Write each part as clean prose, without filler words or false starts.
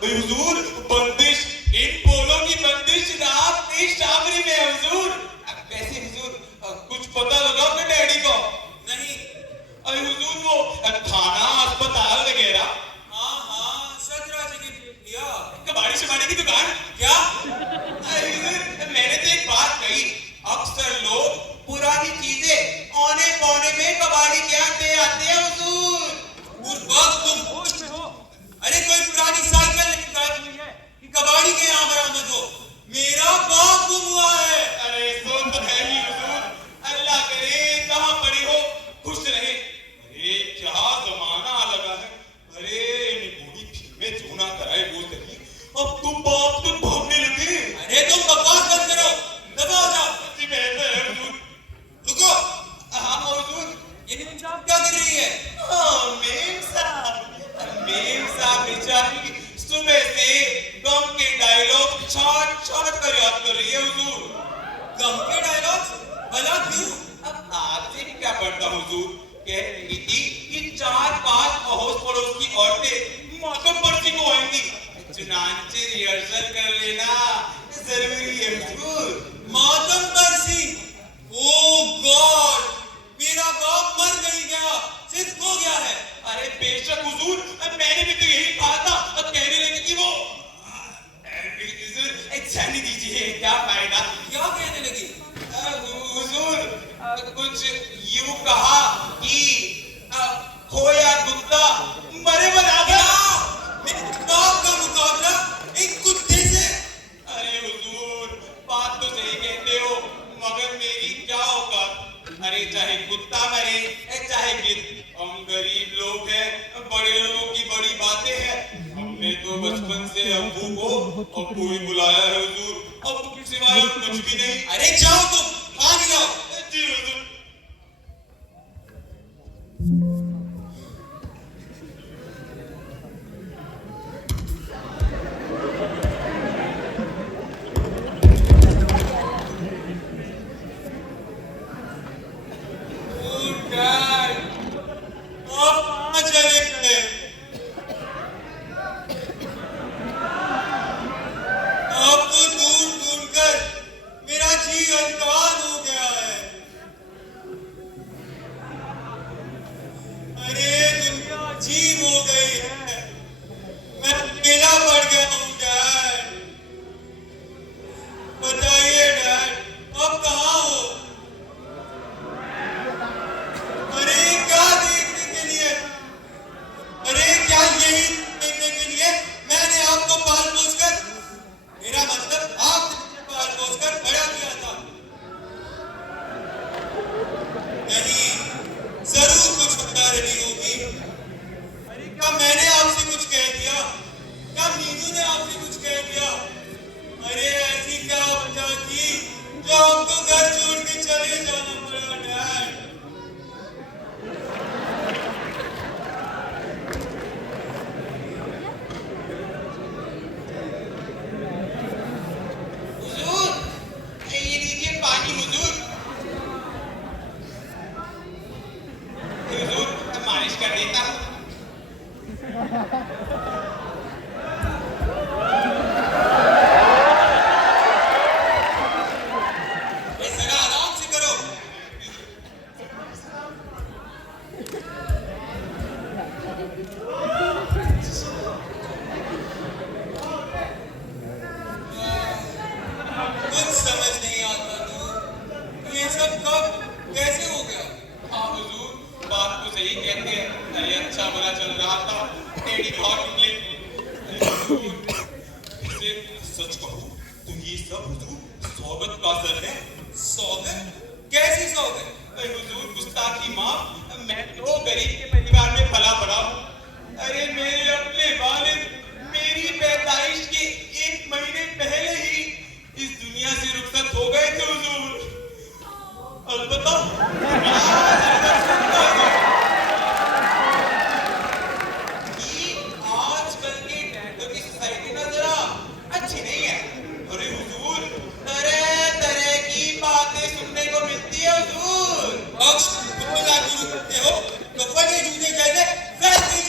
भाई हुजूर, बंदिश, इन पोलों की बंदिश रात की शामरी में है हुजूर। कैसे हुजूर, कुछ पता लगा कि डैडी को? नहीं। अरे हुजूर, वो थाना अस्पताल वगैरह? हाँ हाँ, 17 जगह देख लिया। कबाड़ी शबाड़ी की दुकान? क्या? अरे हुजूर, मैंने तो एक बात कही, अक्सर लोग पुरानी चीजें औने पौने में कबाड़ी क्या दे आते हैं हुजूर। बुर्बाद, तुम होश में हो? अरे कोई पुरानी साइकिल नहीं गायब हुई है कि कबाड़ी के यहाँ बरामद हो। मेरा बाप गुम हुआ है। अरे सो तो है ही हुजूर, अल्लाह करे कहाँ पड़ी हो खुश रहे। अरे क्या जमाना लगा है। अरे निगोड़ी फिल्में जो ना कराए वो सही, अब तो बाप तो भागने लगे। अरे तुम बकवास बंद करो, दबा हो जाओ। जी बेहतर है हुजूर। रुको। हाँ हुजूर। ये मेम साहब क्या कर रही है? हाँ मेम साहब बेचारी सुबह से गम के डायलॉग छाट छाट कर याद कर रही है हुजूर। गम के डायलॉग्स? भला क्यों? अब आपसे भी क्या पढ़ता हुजूर, कह रही थी कि 4-5 अड़ोस पड़ोस की औरतें मातम पर्ची को आएंगी, चुनांचे रिहर्सल कर लेना जरूरी है हुजूर। मातम परसी? ओह गॉड, मेरा बाप मर नहीं गया, सिर्फ हो गया है। अरे बेशक हुजूर, मैंने भी तो यही कहा था। कहने लगी कि वो जाने दीजिए, क्या फायदा। क्या कहने लगी? हुजूर, कुछ यूं कहा कि खोया कुत्ता मरे मरा गया। मेरे बाप का मुकाबला एक कुत्ते से? अरे हुजूर, बात तो सही कहते हो, मगर मेरी क्या औकात। अरे चाहे कुत्ता मरे चाहे गिद्ध, हम गरीब लोग हैं, बड़े लोगों की बड़ी बातें हैं। हमने तो बचपन से अब्बू को अब्बू ही बुलाया है हुजूर, अब्बू के सिवाय और कुछ भी नहीं। अरे जाओ तुम, पानी लाओ। जी हुजूर। अजीब हो गई है, मैं अकेला पड़ गया हूँ डैड। बताइए डैड, अब कहाँ हो? अरे क्या देखने के लिए? अरे क्या यही देखने के लिए मैंने आपको पाल पोस कर, मेरा मतलब आपने पाल पोस कर बड़ा किया था? नहीं, जरूर कुछ बता रही होगी। क्या मैंने आपसे कुछ कह दिया? क्या मीनू ने आपसे कुछ कह दिया? अरे ऐसी क्या वजह थी जो हमको घर छोड़ के चले जाना पड़ा डैड? हुजूर, ये लीजिए पानी हुजूर। हुजूर, मालिश कर देता हूँ। जरा आराम से करो। कुछ समझ नहीं आता तो ये सब कब कैसे हो गया? हाँ हुजूर, बात तो सही कहते हैं। अरे अच्छा भला चल रहा था, टेढ़ी भाग निकले। इसे सच कहूँ तो ये सब हुजूर सौगत का असर है। सौगत? कैसी सौगत? अरे हुजूर, गुस्ताखी माफ, मैं तो गरीब के परिवार में पला बड़ा हूँ। अरे मेरे अपने वालिद मेरी पैदाइश के 1 महीने पहले ही इस दुनिया से रुखसत हो गए थे हुजूर। अलबत्ता आजकल के डैडों की सोसाइटी ना जरा अच्छी नहीं है। अरे हुजूर, तरह तरह की बातें सुनने को मिलती है हुजूर। बख्श, तुम मजाक शुरू करते हो तो फटे जूते जैसे वैसे ही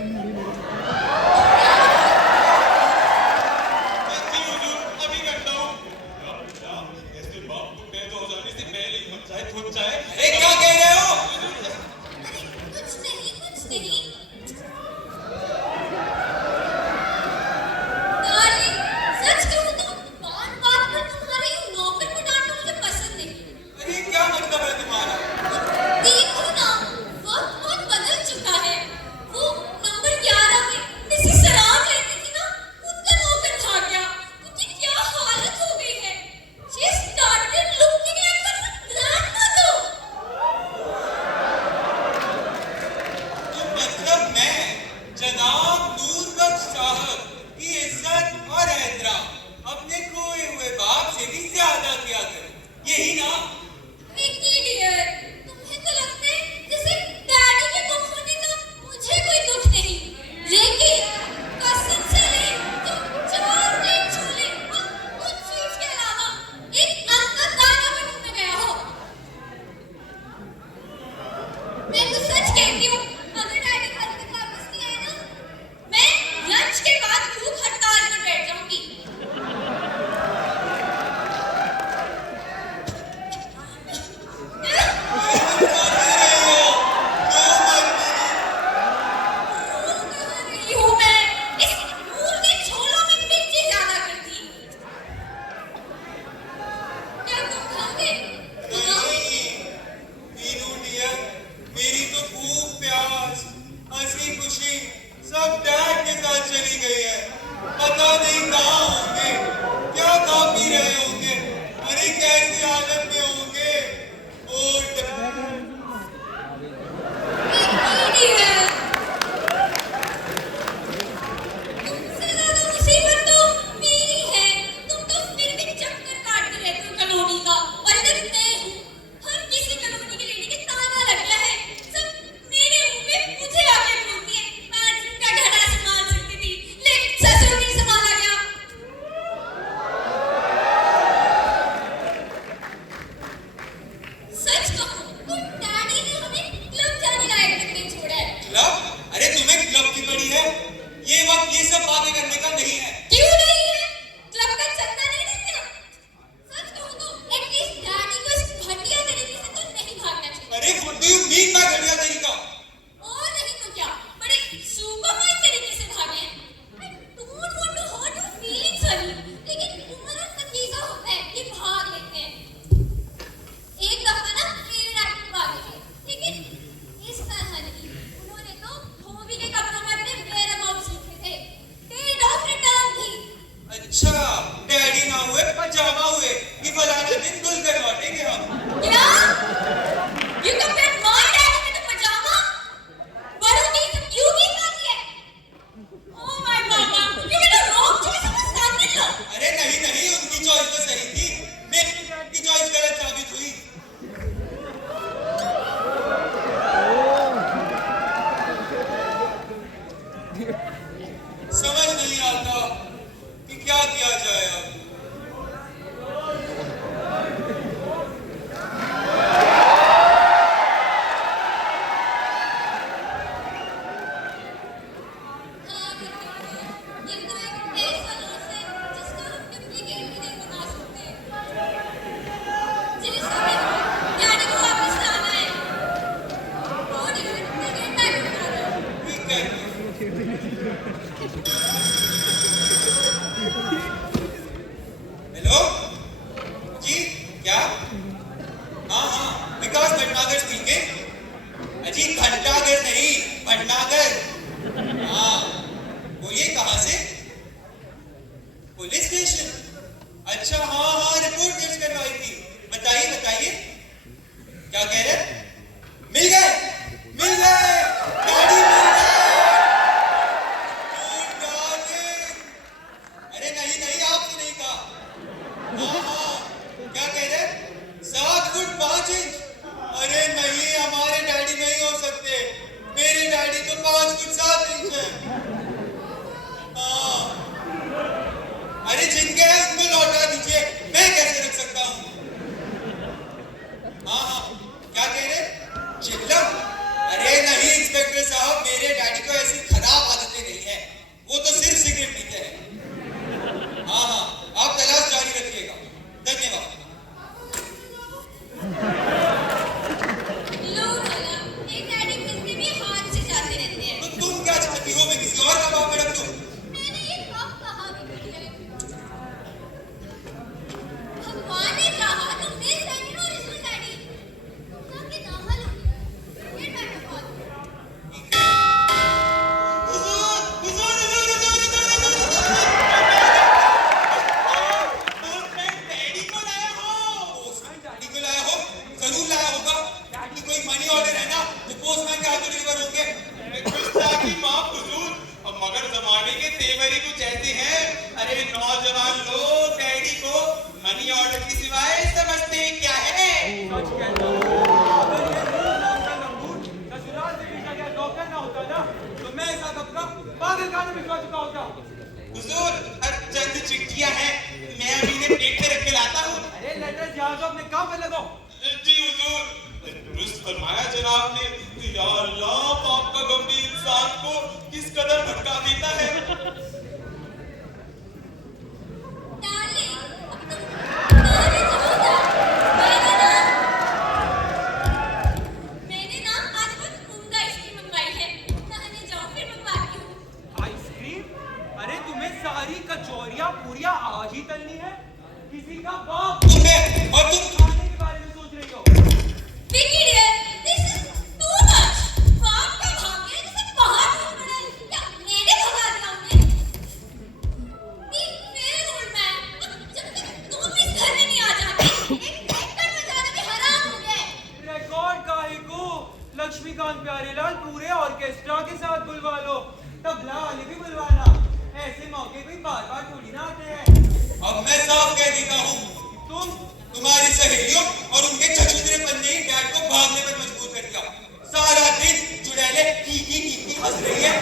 जी हुजूर, अभी करता हूँ। या, ऐसे बाप को पैदा हो जाने से पहले ही मर जाए, थक जाए। अरे क्या कह रहे हो? कुछ नहीं, कुछ नहीं। डार्लिंग, सच कहूँ तो बात पर तुम्हारे ये नौकर को डांटना मुझे पसंद नहीं। अरे क्या मतलब है तुम्हारा? देखो ना, वक्त बहुत बदल चुका है। वो नंबर 11 में मिसेस सराज रहती थी ना, उनका नौकर भाग गया। उनकी क्या हालत हो गई है। She started looking like her grandmother. तो मतलब मैं जनाब नूरबख्श साहब की इज्जत और एहतराम अपने खोए हुए बाप से भी ज्यादा किया करूं, यही ना? विक्की डियर, तुम्हें तो लगता है जैसे डैडी के गुम होने का मुझे कोई दुख नहीं, लेकिन कसम से ले तुम 4 प्लेट छोले और कुछ स्वीट्स के अलावा एक अंकल दाना भी मुंह में गया हो। मैं तो सच कहती हूँ, अगर डैडी घर पे वापस नहीं आए ना, मैं लंच के बाद भूख हड़ताल पर बैठ जाऊंगी। रही हूँ मैं, इस मूल के छोलों में मिर्ची ज्यादा कर दी। क्या तुम खाओगे? नहीं, मीनू डियर, मेरी तो भूख प्यास हंसी खुशी सब डैड के साथ चली गई है। पता नहीं कहाँ होंगे, क्या खा पी रहे होंगे, अरे कैसी हालत में होंगे। ओ डैड, विक्की डियर, तुमसे ज्यादा मुसीबत तो मेरी है। तुम तो फिर भी चक्कर काटते रहते हो कॉलोनी का, और इधर मैं हूँ। हर किसी कॉलोनी की लेडी के ताना लग गया है। सब मेरे मुंह पे मुझे आके बोलती है, मैडम का घड़ा संभाल सकती थी, लेकिन ससुर नहीं संभाला गया। सच कहूँ तो डैडी ने हमें क्लब जाने लायक तक नहीं छोड़ा है। क्लब? अरे तुम्हें क्लब की पड़ी है? ये वक्त ये सब बातें करने का नहीं है। क्यों नहीं है? क्लब का चंदा नहीं देते ना। सच कहूँ तो एटलीस्ट डैडी को इस घटिया तरीके से तो नहीं भागना चाहिए। अरे what do you mean by घटिया तरीका? और नहीं तो क्या, बड़े सुपरफाइन तरीके से भागे हैं। I don't want to hurt your feelings, honey, लेकिन उम्र और नतीजा होता है कि भाग लेते हैं। एक दफा ना मेरे डैडी भागे थे, लेकिन इस तरह नहीं। उन्होंने तो धोबी के कपड़ों में अपने whereabouts लिखे थे। Date of return थी। अच्छा, डैडी ना हुए पजामा हुए कि फलाना दिन गुल करवाटेंगे हम। क्या? You compared my daddy with a pajama? बड़ों की इज्जत क्यों की जाती है? Oh my mama, you made a wrong choice of a son-in-law. अरे नहीं नहीं, उनकी चॉइस तो सही थी, मेरी की चॉइस गलत साबित हुई। समझ नहीं आता कि क्या किया जाए अब। हाँ ये तो एक ऐसा लॉस है जिसका हम डुप्लीकेट भी नहीं बना सकते। जिस समय डैडी को वापस लाना है, वो डुप्लीकेट टाइप बना रहा है। ठीक है। हेलो जी, क्या? हाँ हाँ, विकास भटनागर स्पीकिंग। अजी घंटागर नहीं, भटनागर। हाँ, बोलिए कहाँ से? Police station? अच्छा हाँ हाँ, रिपोर्ट दर्ज करवाई थी। बताइए बताइए, क्या कह रहे? मिल गए, मिल गए, गाड़ी मिल गए। ओ डार्लिंग, है। गुस्ताखी माफ हुजूर, मगर जमाने के तेवर ही कुछ ऐसे हैं। अरे नौजवान लोग डैडी को मनी ऑर्डर के सिवाय समझते ही क्या है। सच कहता हूँ, अगर ये रूल नाम का लंगूट ससुराल से भेजा गया नौकर ना होता ना, तो मैं ऐसा कपड़ा पागलखाने में भिजवा चुका होता। हुजूर, चंद चिट्ठियां हैं, मैं अभी इन्हें पेट पे रख के लाता हूँ। अरे लेटर जहाँ तो अपने काम पे लगो। जी हुजूर, दुरुस्त फरमाया जनाब ने। या अल्लाह, पाप का गंभीर इंसान को किस कदर भटका देता है। डार्लिंग, अब तुम कहाँ जाओगे? मैंने ना आज बहुत उम्दा आइसक्रीम मंगवाई है। नहाने जाओ, फिर मंगवाती हूँ। आइसक्रीम? अरे तुम्हें सारी कचौरियाँ पूरियाँ आज ही तलनी है? किसी का बाप तुम्हें और तुम खाने के बारे में सोच रही हो? Vicky dear, this is too much. बाप का भाग्य है जिसे बाहर ढूंढ रहा है। क्या मैंने भगा दिया उन्हें? He very old man. जब तक तुम इस घर में नहीं आ जाते, एक ट्रैक्टर बजाना भी हराम हो गया है। रिकॉर्ड काहे को? लक्ष्मीकांत प्यारेलाल पूरे ऑर्केस्ट्रा के साथ बुलवा लो, तबला वाले भी बुलवाना। ऐसे मौके भी बार बार थोड़ी ना आते हैं। अब मैं साफ कह देता हूँ, तुम्हारी सहेलियों और उनके छछूंदरेपन ने ही डैड को भागने पर मजबूर कर दिया। सारा दिन चुड़ैलें कीकी हंस रही है।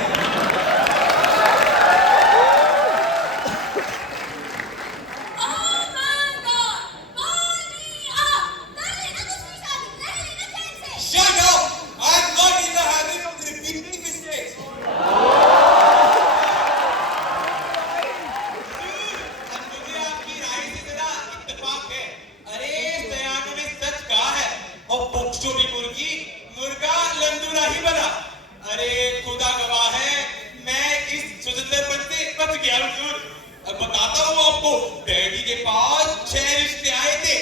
Oh my God! Call me up. कर लेना दूसरी शादी, रह लेना चैन से। Shut up! I'm not in the habit of repeating mistakes. मुझे आपकी राय से जरा इत्तेफाक है। अरे सयानों ने सच कहा है, और पोक्सो भी मुर्गी, मुर्गा लंदूरा ही बना। अरे खुदा गवाह है, मैं इस सुजंदरपन से बच गया हुजूर। अब बताता हूँ आपको, डैडी के पास 6 रिश्ते आए थे।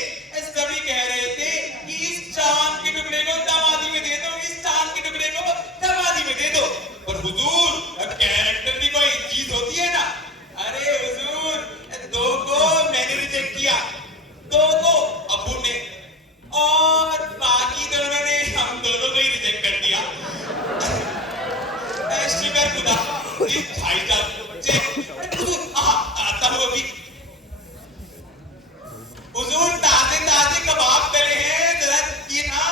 सभी कह रहे थे कि इस चांद के टुकड़े को दामादी में दे दो, इस चांद के टुकड़े को दामादी में दे दो। पर हुजूर, कैरेक्टर भी कोई चीज होती है ना। अरे हुजूर, 2 को मैंने रिजेक्ट किया, 2 को अबू ने, और बाकी दोनों ने हम दोनों को ही रिजेक्ट कर दिया। शुक्र खुदा, इस भाईजान के बच्चे। आता हूँ अभी। हुजूर, ताजे ताजे कबाब तले हैं, जरा ये ना।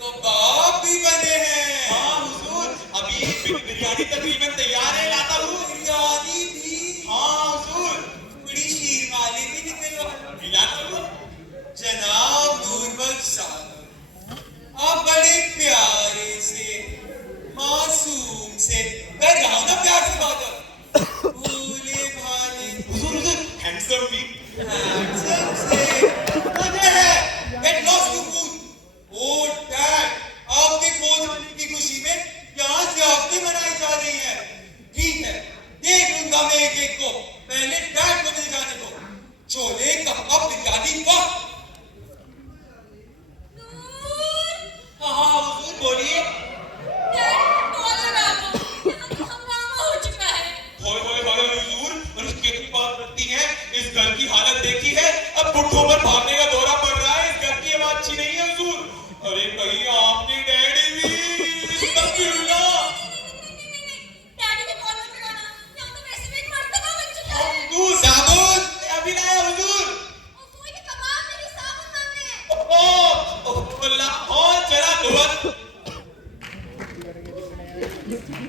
कबाब भी बने हैं। हाँ हुजूर, अभी बिरयानी तकरीबन तैयार है, लाता हूँ। बिरयानी भी। हाँ हुजूर, बड़ी शीर वाले भी निकलवा। लाता हूँ। जनाब नूरबख्श साहब, आप बड़े प्यारे से, मासूम से, कर रहा हूं ना प्यार से बात। भोले भाले हुजूर, हैंडसम भी। handsome से मुझे है। Get lost you fool. Oh dad, आपके खोज होने की खुशी में यहाँ से हफ्ते मनाई जा रही है। ठीक है, देख लूंगा मैं एक एक को। पहले डैड को मिल जाने दो। छोले कबाब बिरयानी वाह। नूर, हाँ हुजूर, बोलिए। डैड कॉल लगा दो। यहाँ तो हंगामा हो चुका है। होए होए होए हुजूर, और इसके की बात करती है। इस घर की हालत देखी है, अब पुट्ठों पर भागने का दौरा पड़ रहा है। इस घर की आवाज अच्छी नहीं है हुजूर। अरे कहीं आपके डैडी भी तस्वीर ना। डैडी को कॉल मत लगाना। यहाँ तो वैसे भी एक मर्तबा बन चुका है। हुजूर, साबुन। अभी लाया हुजूर। और कोई भी कबाब नहीं, साबुन मांग रहे हैं। ओ लाहौर चला धुआं।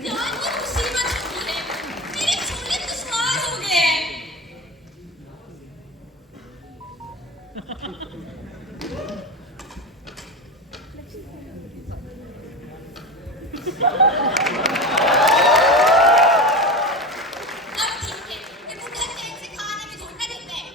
जान की मुसीबत होती है। मेरे छोले दुश्वार हो गए हैं। अब ठीक है, ये बुढ़ा चैन से खाने में धोखा देता है।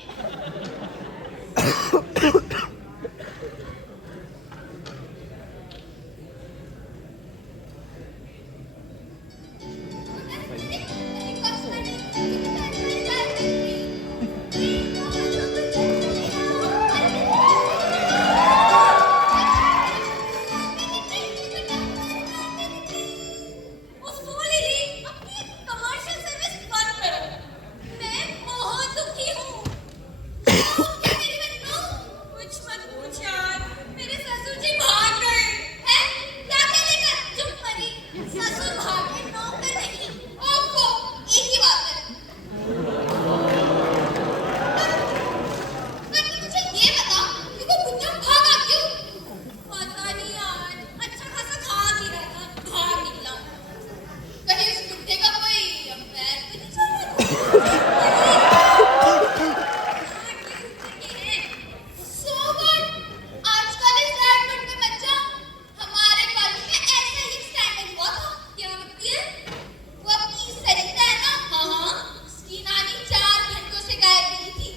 ससुर भागे नौकर नहीं। ओफो, एक ही बात है। पर तू मुझे ये बता कि वो बुड्ढा भागा क्यों? पता नहीं यार, अच्छा खासा खा भी रहा था, भाग निकला। कहीं उस बुड्ढे का कोई अफेयर तो नहीं चल रहा? So what? आजकल इस रेडमंड में बच्चा, हमारे कॉलेज में ऐसा ही एक स्कैंडल हुआ था। क्या बताती है? वो अपनी सरिता है ना, हाँ, उसकी नानी 4 घंटों से गायब रही थी।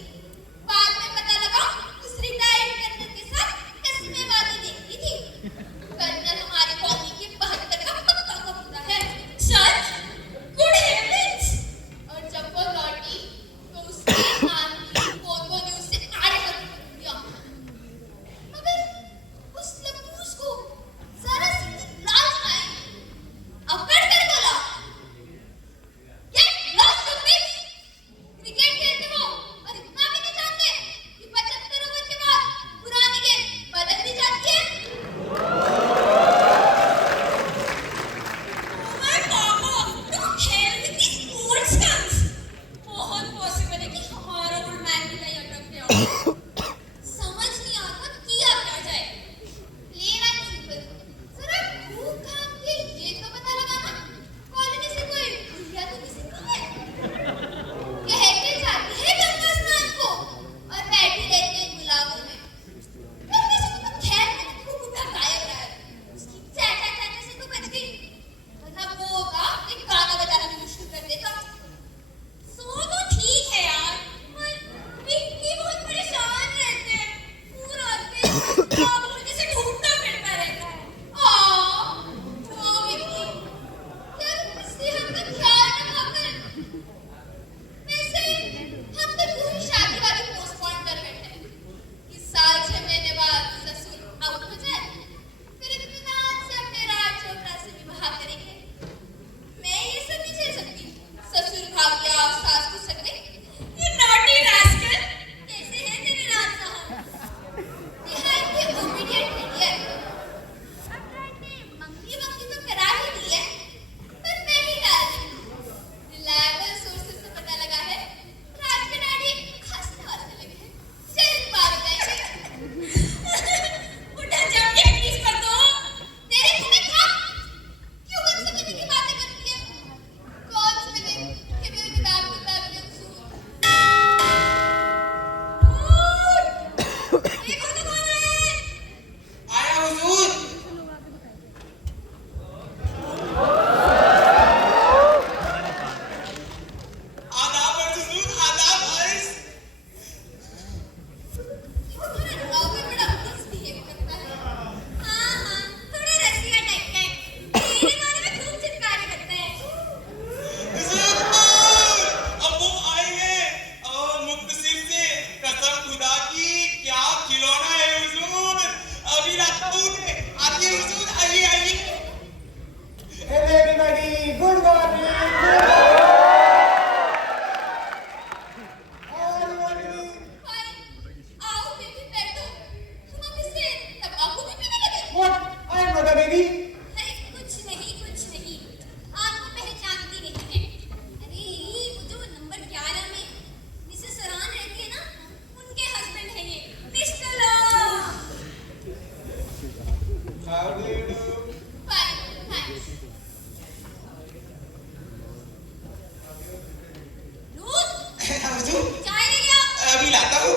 बाद में पता लगा उस रिटायर्ड कर्नल के साथ कस्में वादी देखती थी। कर्नल हमारे कॉलेज के 72 का पक्का कबूतर है। सच? Good heavens! और जब वो लौटी तो उसके नानी पोतों ने उसे आड़े हाथ कर दिया। मगर उस लपूस को जरा सी लाज आई। अकड़ कर बोला, "Get lost, stupid! क्रिकेट खेलते हो और इतना भी नहीं जानते कि 75 ओवर के बाद पुरानी गेम बदल दी जाती है?" ओए बाबा, don't खेल with these old skunks. बहुत पॉसिबल है कि हमारा ओल्ड मैन भी कहीं अटक गया हो। समझ नहीं आता किया क्या जाए। प्लेन एंड सिंपल, जरा घूम घाम के ये तो पता लगाना कॉलोनी से कोई भूलिया तो नहीं सीखा है। कहते जाते हैं गंगा स्नान को और बैठे रहते हैं गुलाबों में। फिर वैसे तो खैर वो बुढ़ा गायब रहा है। उसकी चाचा चाचा से तो बच गई, वरना वो होगा कि गाना बजाना भी मुश्किल कर देता। सो तो ठीक है यार, पर विक्की बहुत परेशान रहते हैं। पूरा दिन पागलों जैसे ढूंढता फिरता रहता है। वो विक्की, यार सेहत का ख्याल रखा कर। वैसे हम तो पूरी शादी वाली पोस्टपोन कर बैठे हैं। इस साल 6 महीने बाद ससुर आउट हो जाए, फिर इत्मीनान से अपने राज चोपड़ा से विवाह करेंगे। मैं ये सब नहीं झेल सकती। ससुर भाग गया, सास घुसक गई। You naughty rascal! कैसे हैं तेरे राज साहब? निहायत ही obedient lady है। सम्राट ने मंगी तो करा ही दी है, पर मैं ही डाल दी। Reliable sources से पता लगा है, राज के डैडी खांसने वास्ते लगे हैं। जल्द बात बताएंगे। बुढ़ा जम के प्लीज कर दो। तेरे मुंह में खा। क्यों मुझसे मिलने की बातें करती है? कौन से मिले कि मेरे किताब में काबिलियत सूर? देखो तो कौन आया है? आया हुजूर। आदाब हुजूर, आदाब अर्ज़। थोड़ा नौकर बड़ा misbehave करता है। हाँ, थोड़ा रसिया टाइप का है। तेरे बारे में खूब चित्कारे करता है। हुजूर, अब वो आए हैं मुक्तसिर से। कसम खुदा की क्या खिलौना है हुजूर। अभी रात को आइए हुजूर, आइए आइए। Hello everybody, good morning. How are you all doing? भाई, आओ बेबी बैठो। तुम अब इससे तंबाकू भी पीने लगे? What? I am not a baby. अरे कुछ नहीं, आपको पहचानती नहीं है। अरे वो जो नंबर 11 में मिसेस सरान रहती है ना, उनके हस्बैंड है ये, mister law. How do you do? Fine, thanks. दूध, हुजूर, चाय ले आओ। अभी लाता हूँ।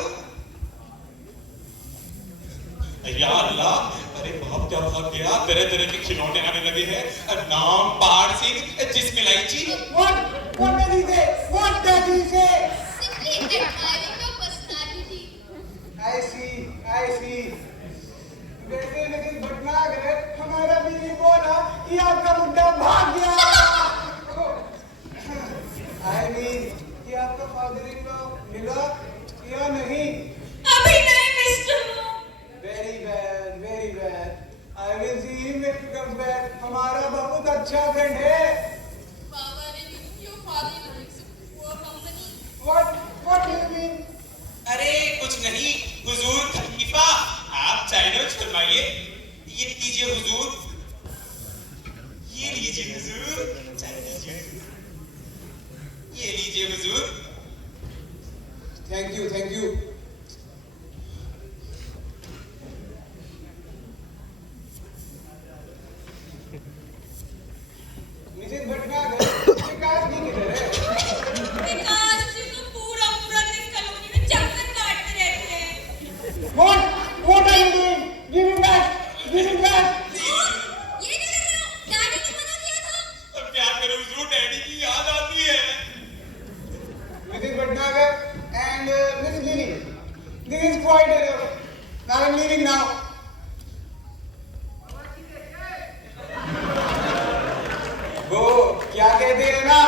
या अल्लाह, अरे बाप क्या भाग गया। तरह तरह के खिलौने आने लगे हैं। नाम पहाड़ सिंह, जिसमें इलायची। What? What does he say? What does he say? Simply admiring your personality. I see. वैसे लेकिन घटना अगर हमारा भी ये बोला कि आपका मुद्दा भाग गया। I mean कि आपका फादर इन लॉ मिला या नहीं? अभी नहीं mister law. Very bad. I will see him when he comes back. हमारा बहुत अच्छा फ्रेंड है। बाबा ने your father likes poor company. What do you mean? अरे कुछ नहीं हुजूर, खलीफा आप चाइनीज फरमाइए। ये लीजिए हुजूर, ये लीजिए लीजिए हुजूर, चाय लीजिए। ये लीजिए हुजूर। Thank you. मिसेस भटनागर, विकास जी किधर है? विकास जी तो पूरा दिन इस कॉलोनी में चक्कर काटते रहते हैं। What are you doing? Give it back! ये क्या कर रहे हो? डैडी ने मना किया था। अब क्या करूं हुजूर, डैडी की याद आती है। Mrs. Bhatnagar and Miss Lily, this is quite enough. Now I'm leaving now. वो क्या कहते हैं ना,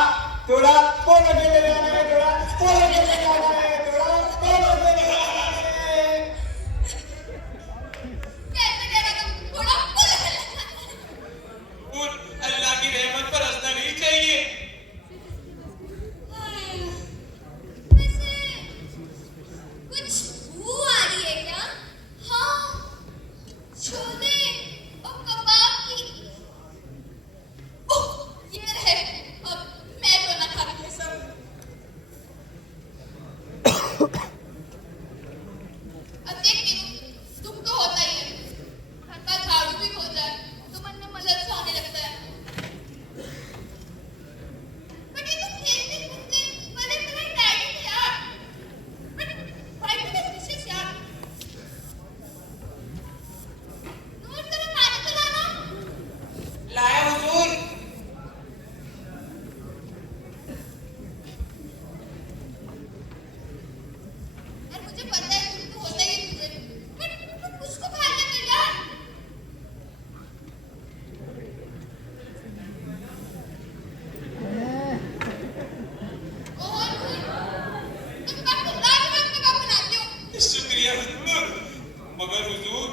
थोड़ा पोलो खेलने जाना है, थोड़ा पोलो खेलने जाना है, थोड़ा पोलो खेलने जाना है। कैसे कह रहा था? थोड़ा पुल हुजूर, अल्लाह की रहमत पर हंसना नहीं चाहिए। वैसे कुछ बू आ रही है क्या? हाँ, छोले और कबाब की। ओह, ये रहे। अब मैं तो ना खा रही ये सब। अब देख मीनू, तुम तो होता ही है। घर का झाड़ू भी हो जाए तो मन में मलल सा आने लगता है। बट ये तो खेलते कूदते बड़े बड़े डैडी थे यार। बट भाई के डिशेस यार। नूर तेरा पानी तो लाना। लाया हुजूर। यार मुझे पता है तुम तो होता ही है तुझे। बट तुम कुछ तो खा लिया कर यार। और तुम काफी लाजवाब कबाब बनाते हो। शुक्रिया हुजूर, मगर हुजूर,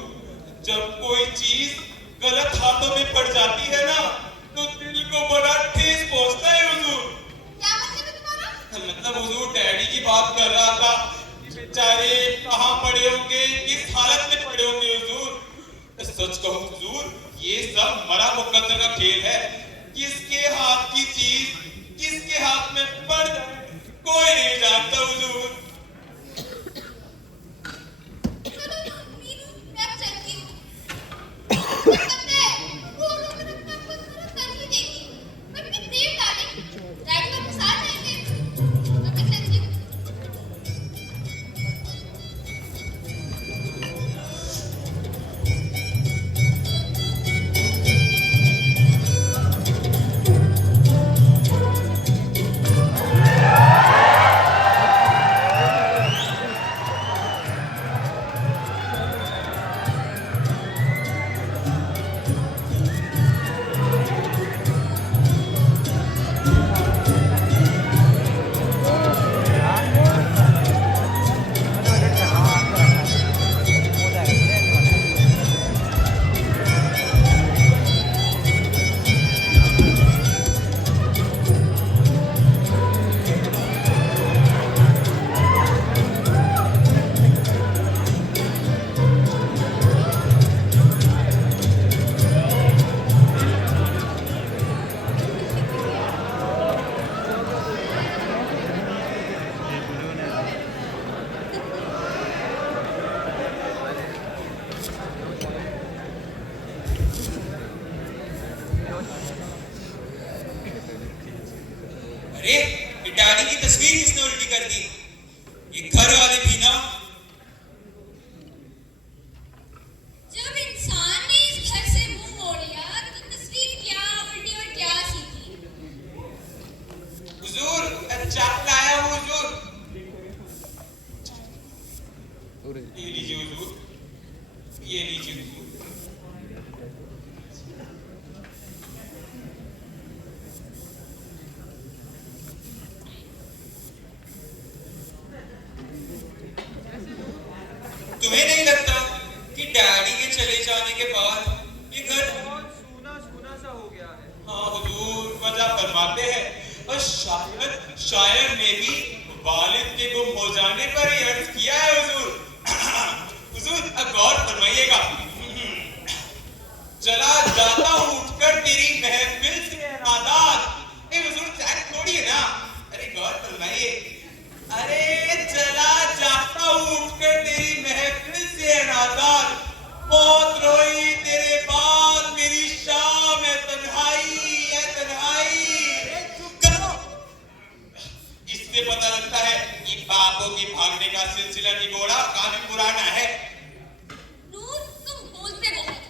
जब कोई चीज गलत हाथों में पड़ जाती है ना, तो दिल को बड़ा ठेस पहुंचता है हुजूर। क्या मतलब है तुम्हारा? मतलब हुजूर, डैडी की बात कर रहा था। बेचारे कहाँ पड़े होंगे, किस हालत में पड़े होंगे हुजूर। सच कहूं हुजूर, ये सब मरा मुकद्दर का खेल है। किसके हाथ की चीज किसके हाथ में पड़ जाए कोई नहीं जानता हुजूर। चलो मीनू, मैं अब चलती हूँ। पता है, वो लोग अपना कुछ कर ही देंगे। पर मैं देव डार्लिंग, डैडी को अपने साथ लेंगे। अब मैं चलती हूँ। अरे, ये डैडी की तस्वीर किसने उल्टी कर दी? ये घर वाले भी ना। जब इंसान ने इस घर से मुंह मोड़ लिया तो तस्वीर क्या उल्टी और क्या सीधी। हुजूर, चाय लाया हूं हुजूर। ये लीजिए हुजूर, ये लीजिए हुजूर। तुम्हें नहीं लगता कि डैडी के चले जाने के बाद ये घर बहुत सूना सा हो गया है। हाँ हुजूर, मजा फरमाते हैं। और शायर ने भी वालिद के गुम हो जाने पर ही अर्ज किया है हुजूर। हुजूर, अब गौर फरमाइएगा। चला जाता हूँ उठकर तेरी महफिल से नादान। हुजूर चाय थोड़ी है ना। अरे गौर फरमाइए। अरे चला जाता हूँ उठकर तेरी महफिल से नादान। बहुत रोई तेरे बाद मेरी शाम है तन्हाई है तन्हाई। करो। इससे पता लगता है कि बापों की भागने का सिलसिला निगोड़ा काफी पुराना है। नूर तुम बोलते बहुत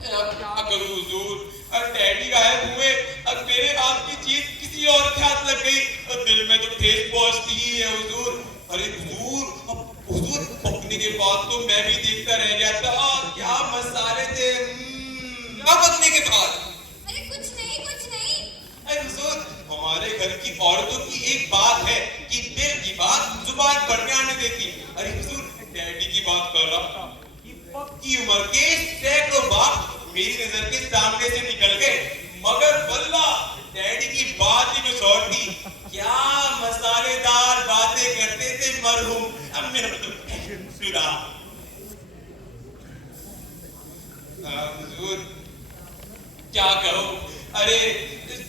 हो। अब क्या करूं हुजूर, अब डैडी गायब हुए, अब मेरे हाथ की चीज किसी और के हाथ लग गई, अब दिल में तो ठेस पहुंचती ही है हुजूर। अरे हुजूर, अब हुजूर पकने के बाद तो मैं भी देखता रह गया था, क्या मसाले थे। क्या पकने के बाद? अरे कुछ नहीं कुछ नहीं। अरे हुजूर, हमारे घर की औरतों की एक बात है कि दिल की बात जुबान पर नहीं आने देती। अरे हुजूर, डैडी की बात कर रहा था कि पक्की उम्र के सैकड़ों बाप मेरी नजर के सामने से निकल गए, मगर वल्लाह डैडी की बात ही कुछ और थी। क्या मसालेदार बातें करते थे मरहूम। अब मेरा सुना हुजूर, क्या कहो। अरे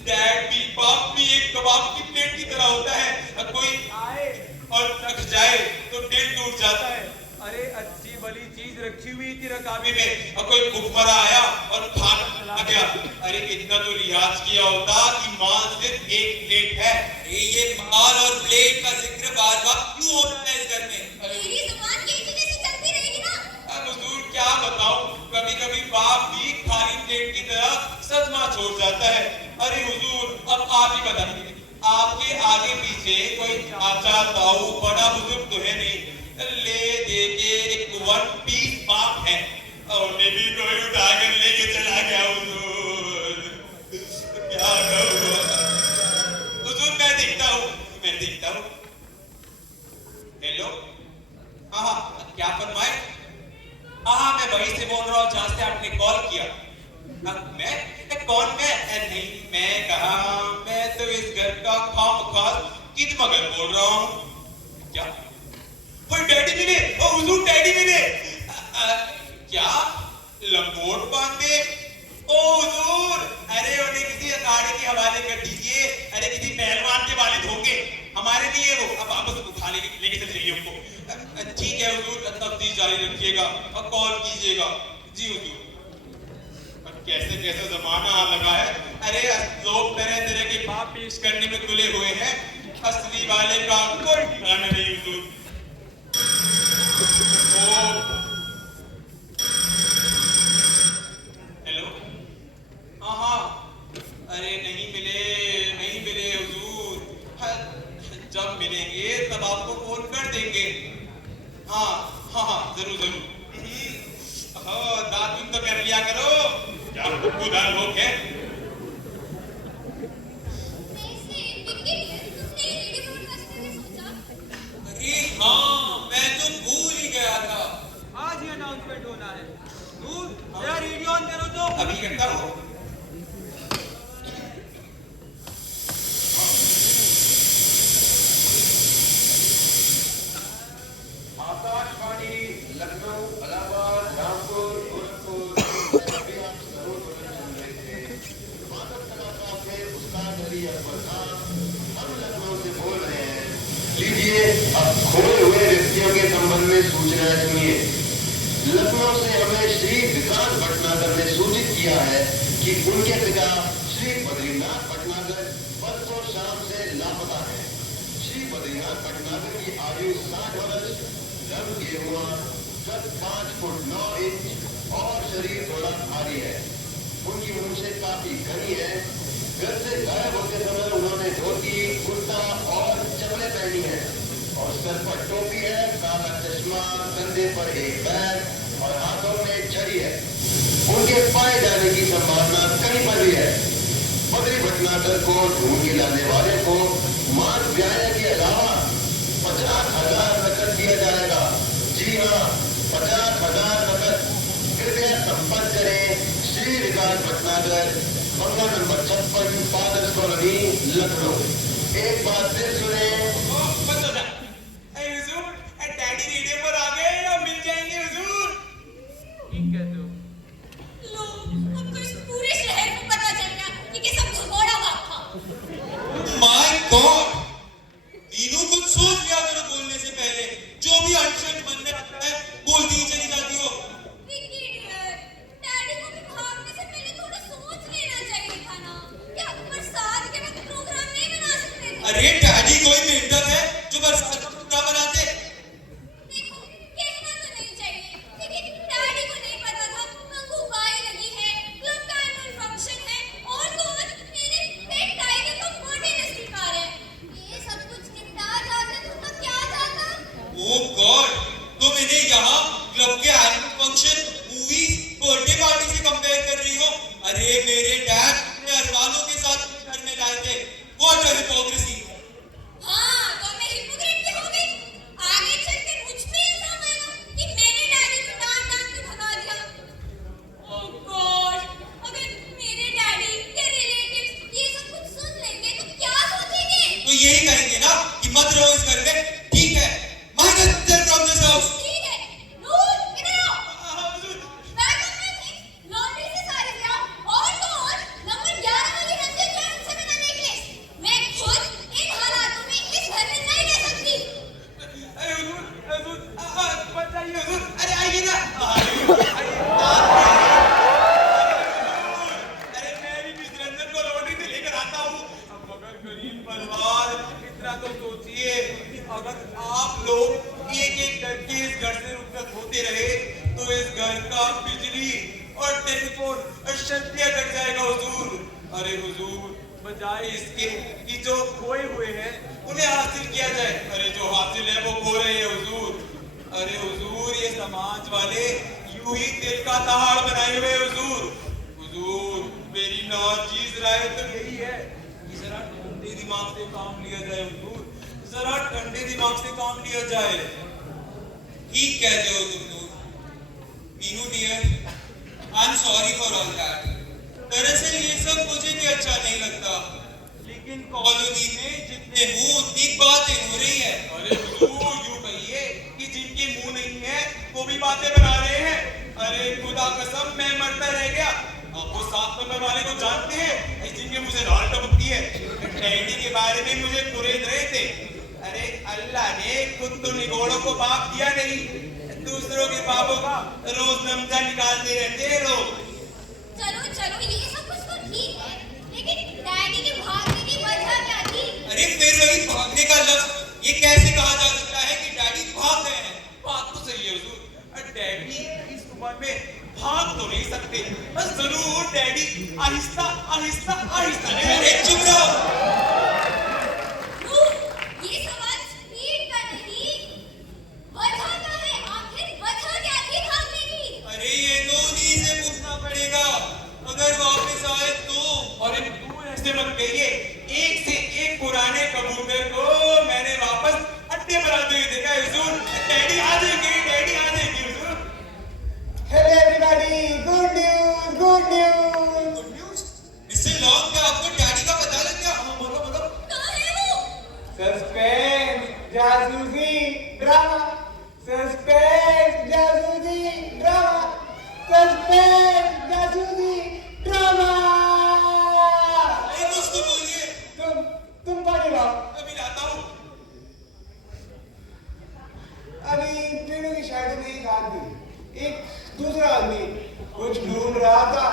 डैड भी बाप भी एक कबाब की प्लेट की तरह होता है, कोई आए और थक जाए तो दिल टूट जाता है। अरे अच्छी भली चीज रखी हुई थी काबी रकाबी में और कोई भुखमरा आया और खाना चला गया। अरे इतना तो लिहाज किया होता कि माल सिर्फ एक प्लेट है। ये माल और प्लेट का जिक्र बार बार क्यों हो रहा है इस घर में? मेरी जुबान यही वजह से चलती रहेगी ना। अब हुजूर क्या बताऊं, कभी कभी बाप भी खाली प्लेट की तरह सदमा छोड़ जाता है। अरे हुजूर, अब आप ही बताइए, आपके आगे पीछे कोई चाचा ताऊ बड़ा बुजुर्ग तो है नहीं, ले दे के एक वन पीस बाप है, और उन्हें भी कोई उठाकर लेके चला गया हुजूर। क्या कहूँ हुजूर, मैं दिखता हूँ। हेलो, हाँ क्या फरमाए? हाँ मैं वहीं से बोल रहा हूँ जहाँ से आपने कॉल किया। मैं कौन मैं? नहीं मैं कहा, मैं तो इस घर का खामखास किद मगर बोल रहा हूँ। क्या? डैडी मिले, हुजूर डैडी मिले। क्या लंगोट बांधे? ओ हुजूर, अरे उन्हें किसी अखाड़े के हवाले कर दीजिए। अरे किसी पहलवान के वालिद होंगे, हमारे नहीं है वो। अब आप बस उठा लेके चल जाइए उनको। ठीक है हुजूर, तफ्तीश जारी रखिएगा और कॉल कीजिएगा। जी हुजूर। कैसे कैसे जमाना आ लगा है। अरे लोग तरह तरह के बाप पेश करने में तुले हुए हैं, असली वाले का कोई ठिकाना नहीं हुजूर। हेलो, हाँ अरे नहीं मिले हुजूर। जब मिलेंगे तब आपको फोन कर देंगे। हाँ जरूर। दातुन तो कर लिया करो, क्या खुददार लोग हैं। अरे हाँ, मैं तो भूल ही गया था। आज ही अनाउंसमेंट होना है। नूर, जरा रेडियो ऑन करो तो। अभी करता हूँ। आकाशवाणी लखनऊ, इलाहाबाद, रामपुर, गोरखपुर सभी आप जरूर सुन रहे थे। मादक कलाकार थे उस्ताद अली अकबर खान। हम लखनऊ से बोल रहे हैं। लीजिए अब खोए हुए व्यक्तियों के संबंध में सूचनाएं सुनिए। लखनऊ से हमें श्री विकास भटनागर ने सूचित किया है कि उनके पिता श्री बद्रीनाथ भटनागर परसों शाम से लापता है। श्री बद्रीनाथ भटनागर की आयु 60 वर्ष, रंग गेरुआ, कद 5 फुट 9 इंच और शरीर थोड़ा भारी है। उनकी मूंछें काफी घनी है। घर से गायब होते समय उन्होंने धोती, कुर्ता और चप्पलें पहनी है और सर पर टोपी है, काला चश्मा, कंधे पर एक बैग और हाथों में छड़ी है। उनके पाए जाने की संभावना कहीं पर भी है। बद्री भटनागर को ढूंढ के लाने वाले को मान ब्याह के अलावा 50,000 नकद दिया जाएगा। जी हाँ, 50,000 नकद। कृपया संपर्क करें श्री विकास भटनागर, बंगला नंबर 56, फादर्स कॉलोनी, लखनऊ। एक बात फिर सुने। बस हो जा। हुजूर, डैडी रेडियो पर आ गए या मिल जाएंगे हुजूर? ठीक कहते हो। लो, हमको इस पूरे शहर में पता चल गया कि कैसा गॉड, मीनू कुछ सोच लिया करो बोलने से पहले। जो भी अनशन मन में आता है बोलती ही चली जाती हो। विक्की डियर, डैडी को भी भागने से पहले थोड़ा सोच लेना चाहिए था ना। क्या बरसात के वक्त प्रोग्राम नहीं बना सकते थे? अरे डैडी कोई मेंटल है जो बरसात का प्रोग्राम बनाते? देखो, कहना तो नहीं चाहिए, लेकिन डैडी को नहीं पता था मंगू बाई लगी है, क्लब का एनुअल फंक्शन है, और तो और मेरे पेट टाइगर का बर्थडे नजदीक आ रहा है। ये सब कुछ निपटा जाता तो तब क्या जाता? ओ गॉड, तो मैंने यहाँ क्लब के annual function, movies, birthday party से कंपेयर कर रही हो? अरे मेरे डैड ने अरमानों के साथ घर में लाए थे। What a hypocrisy. हाँ, तो मैं हिपोक्रेट भी हो गई। आगे चलकर मुझ पे इल्जाम आएगा कि मैंने डैडी को डांट के भगा दिया। ओह गॉड, अगर मेरे डैडी या रिलेटिव्स ये सब कुछ सुन लेंगे तो क्या सोचेंगे? तो यही कहेंगे ना कि मत रहो इस घर में। ठीक है, माइनस फ्रॉम दिस हाउस। ठीक है, नूर, इधर आओ। Bag of my things, laundry से सारे ले आओ, और तो और नंबर 11 वाली रंजन जैन से बना नेकलेस। मैं खुद इन हालातों में इस घर में नहीं रह सकती। अरे हुजूर, बताइए हुजूर, अरे आइए ना। अरे मैं भी मिस रंजन को लॉटरी से लेकर आता हूँ। मगर गरीब परिवार, इतना तो सोचिए कि अगर आप लोग एक एक करके इस घर से रुखसत होते रहे तो इस घर का बिजली और टेलीफोन और शक्तियाँ कट जाएगा हुजूर। अरे हुजूर, बजाय इसके कि जो खोए हुए हैं उन्हें हासिल किया जाए। अरे जो हासिल है वो खो रहे हैं हुजूर। अरे हुजूर, ये समाज वाले यूं ही दिल का दहाड़ बनाए हुए हुजूर। हुजूर, मेरी नाचीज राय तो यही है कि जरा ठंडे दिमाग से काम लिया जाए हुजूर, जरा ठंडे दिमाग से काम लिया जाए। ठीक कहते हो तुम लोग। Meenu dear, I am sorry for all that. दरअसल ये सब मुझे भी अच्छा नहीं लगता। लेकिन कॉलोनी में जितने मुंह उतनी बातें हो रही है। अरे हुजूर, यूं कहिए कि जिनके मुंह नहीं है वो भी बातें बना रहे हैं। अरे खुदा कसम, मैं मरता रह गया। आप वो 7 नंबर वाले को जानते हैं जिनके मुझे लाल टपकती है? डैडी के बारे में मुझे कुरेद रहे थे। अरे अल्लाह ने खुद तो निगोड़ों को बाप दिया नहीं, दूसरों के बापों का रोज नमजा निकालते रहते हैं लोग। चलो चलो, ये सब कुछ तो ठीक है, लेकिन डैडी के भागने की वजह क्या थी? अरे फिर वही भागने का लफ्ज, ये कैसे कहा जा सकता है कि डैडी भाग गए हैं? बात तो सही है हुजूर। डैडी इस उम्र में भाग तो नहीं सकते, बस जरूर डैडी आहिस्ता आहिस्ता आहिस्ता। अरे चुप रहो। नूर, ये सवाल स्पीड का नहीं, वजह क्या है? आखिर वजह क्या थी भागने की? अरे ये तो उन्हीं से पूछना पड़ेगा, अगर वापस आए तो। और इन दूर ऐसे मत कहिए, एक से एक पुराने कबूतर को मैंने वापस अड्डे पर आते हुए देखा है हुजूर। डैडी आ जाएंगे, डैडी आ जाएंगे हुजूर। Hello everybody, good news, good news. Good news? Mister long, क्या आपको डैडी का पता लग गया? हाँ, बोलो। कहाँ है वो? सस्पेंस, जासूसी, ड्रामा। सस्पेंस, जासूसी, ड्रामा। सस्पेंस, जासूसी, ड्रामा। अरे कुछ तो बोलिए। तुम पानी लाओ। अभी लाता हूँ। अभी ट्रेनों की शायद में एक आदमी, एक दूसरा आदमी कुछ ढूंढ रहा था।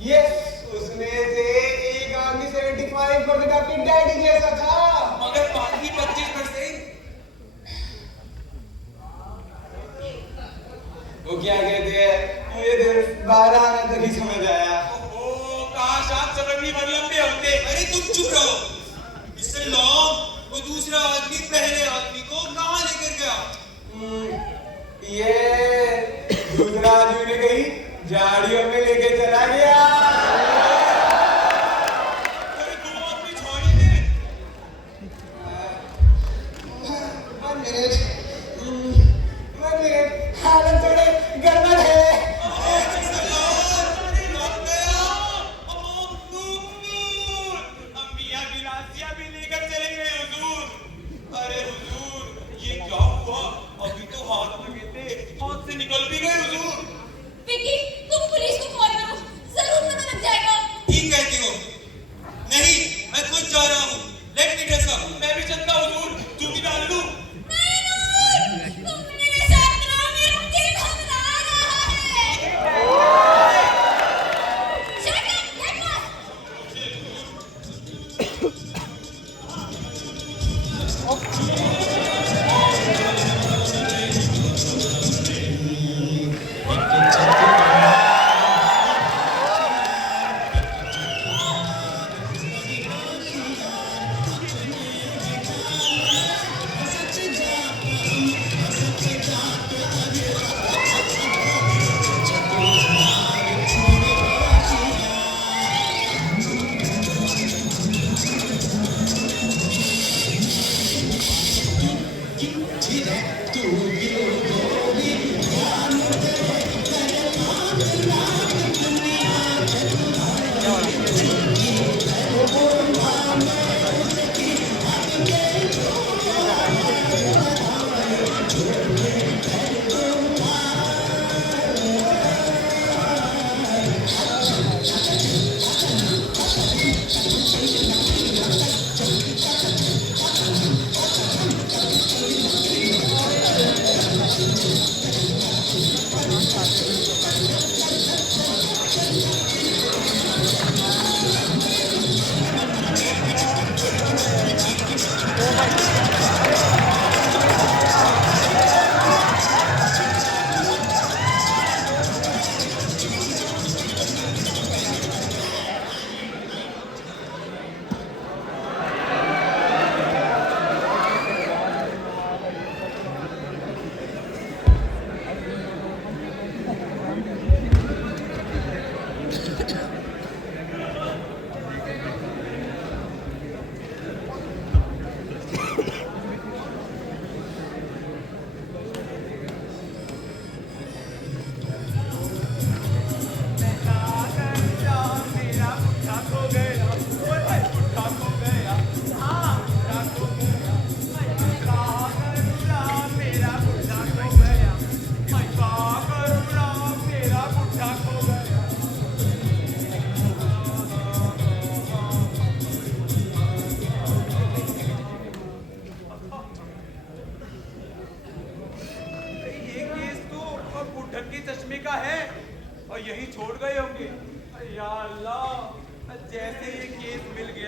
यस, उसमें से एक आदमी 75% आपके डैडी जैसा था। मगर बाकी 25%। वो क्या कहते हैं, मुझे तो 12 आना तक ही समझ आया। ओहो, काश आप सबनी भर लंबे होते। अरे तुम चुप रहो। मिस्टर लॉन्ग, वो दूसरा आदमी पहले आदमी को कहाँ लेकर गया? ये दूसरा आदमी ने कही झाड़ियों में लेके चला गया। अरे 2 आदमी झाड़ी में। One minute, हालत थोड़े गड़बड़ है। मिस्टर लॉन्ग, अरे लौट गया। अम्मिया गिलासिया भी लेकर चले गए हुजूर।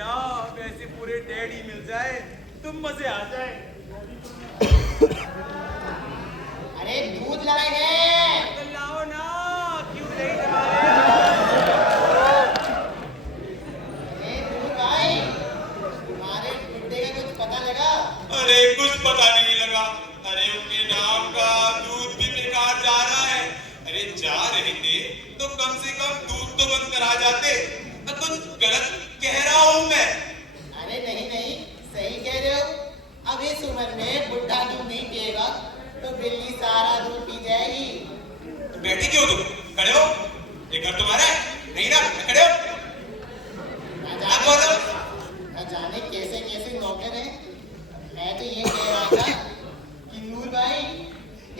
गया, वैसे पूरे डैडी मिल जाए तुम मजे आ जाए। अरे दूध लाएंगे। तो लाओ ना, क्यों नहीं तुम्हारे? अरे दूध भाई, तुम्हारे बुड्ढे का कुछ पता लगा? अरे कुछ पता नहीं लगा। अरे उनके नाम का दूध भी बेकार जा रहा है। अरे जा रहे थे तो कम से कम दूध तो बंद करा जाते। कुछ गलत कह रहा हूँ मैं? अरे नहीं नहीं, सही कह रहे हो। अब इस उम्र में बुढ़ा दूध नहीं पिएगा तो बिल्ली सारा दूध पी जाएगी। बैठे क्यों तुम? खड़े हो? ये घर तुम्हारा है? नहीं ना? खड़े हो? न जाने कैसे कैसे नौकर हैं। मैं तो ये कह रहा था कि नूर भाई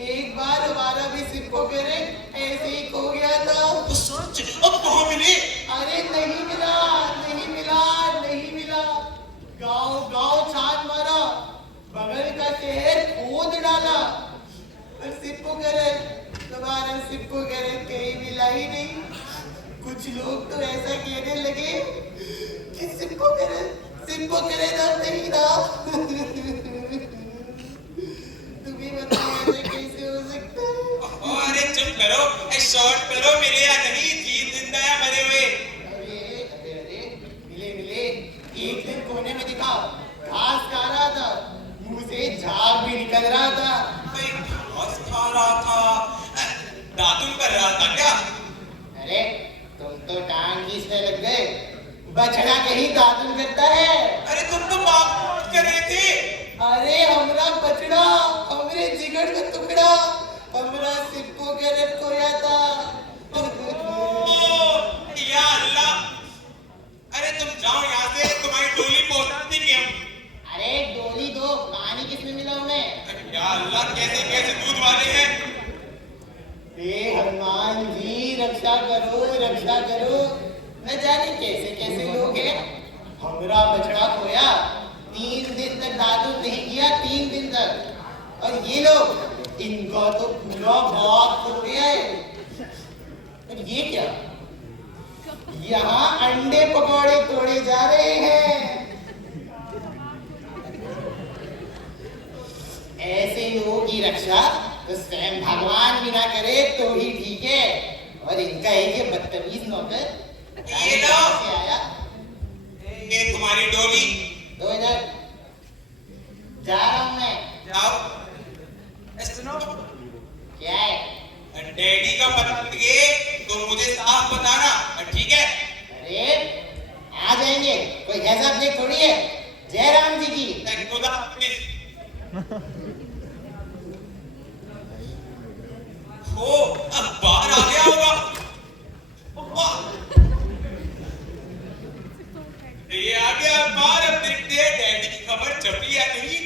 एक बार हमारा भी सिक्को करे ऐसे ही खो गया था। तो सच अब कहाँ मिले? अरे नहीं मिला, नहीं मिला, नहीं मिला। गांव गांव छान मारा, बगल का शहर खोद डाला, पर सिक्को करे तुम्हारा सिक्को करे कहीं मिला ही नहीं। कुछ लोग तो ऐसा कहने लगे कि सिक्को करे ना नहीं ना। तुम्हें बताओ ऐसे कैसे हो सकता है? अरे चुप करो। शॉर्ट करो, मिले या नहीं? जीत जिंदा या मरे हुए? अरे अरे अरे, मिले मिले। एक दिन कोने में दिखा, घास खा रहा था, मुंह से झाग भी निकल रहा था। भाई घास खा रहा था, दातुन कर रहा था क्या? अरे तुम तो टांग खींचने लग गए। बछड़ा कहीं दातुन करता है? अरे तुम तो बात कर रहे थे। अरे हमरा बछड़ा, हमरे जिगर का टुकड़ा, हमरा सिक्को के खोया था। या अल्लाह, अरे तुम जाओ यहाँ से, तुम्हारी डोली पहुंचाती क्यों? अरे डोली दो, पानी किसमें मिला उन्हें? या अल्लाह, कैसे कैसे दूध वाले हैं? हे हनुमान जी, रक्षा करो, रक्षा करो। न जाने कैसे कैसे लोग हैं। हमरा बछड़ा खोया, 3 दिन तक दादू नहीं किया, 3 दिन तक। और ये लोग, इनका तो पूरा भाग खो गया है। और ये क्या? यहाँ अंडे पकौड़े तोड़े जा रहे हैं। ऐसे लोगों की रक्षा तो स्वयं भगवान भी ना करे तो ही ठीक है। और इनका एक ये बदतमीज नौकर ये लो। कैसे आया? ये तुम्हारी डोली। दो इधर, जा रहा हूं मैं। जाओ। सुनो, क्या है? डैडी का पता लगे तो मुझे साफ बताना, ठीक है? अरे आ जाएंगे, कोई ऐसा ब्रेक थोड़ी है। जय राम जी की। खुदा हाफिज। हो, अब बाहर आ गया होगा। वाह, ये आ गया बाहर। अब देखते हैं डैडी की खबर छपी या नहीं।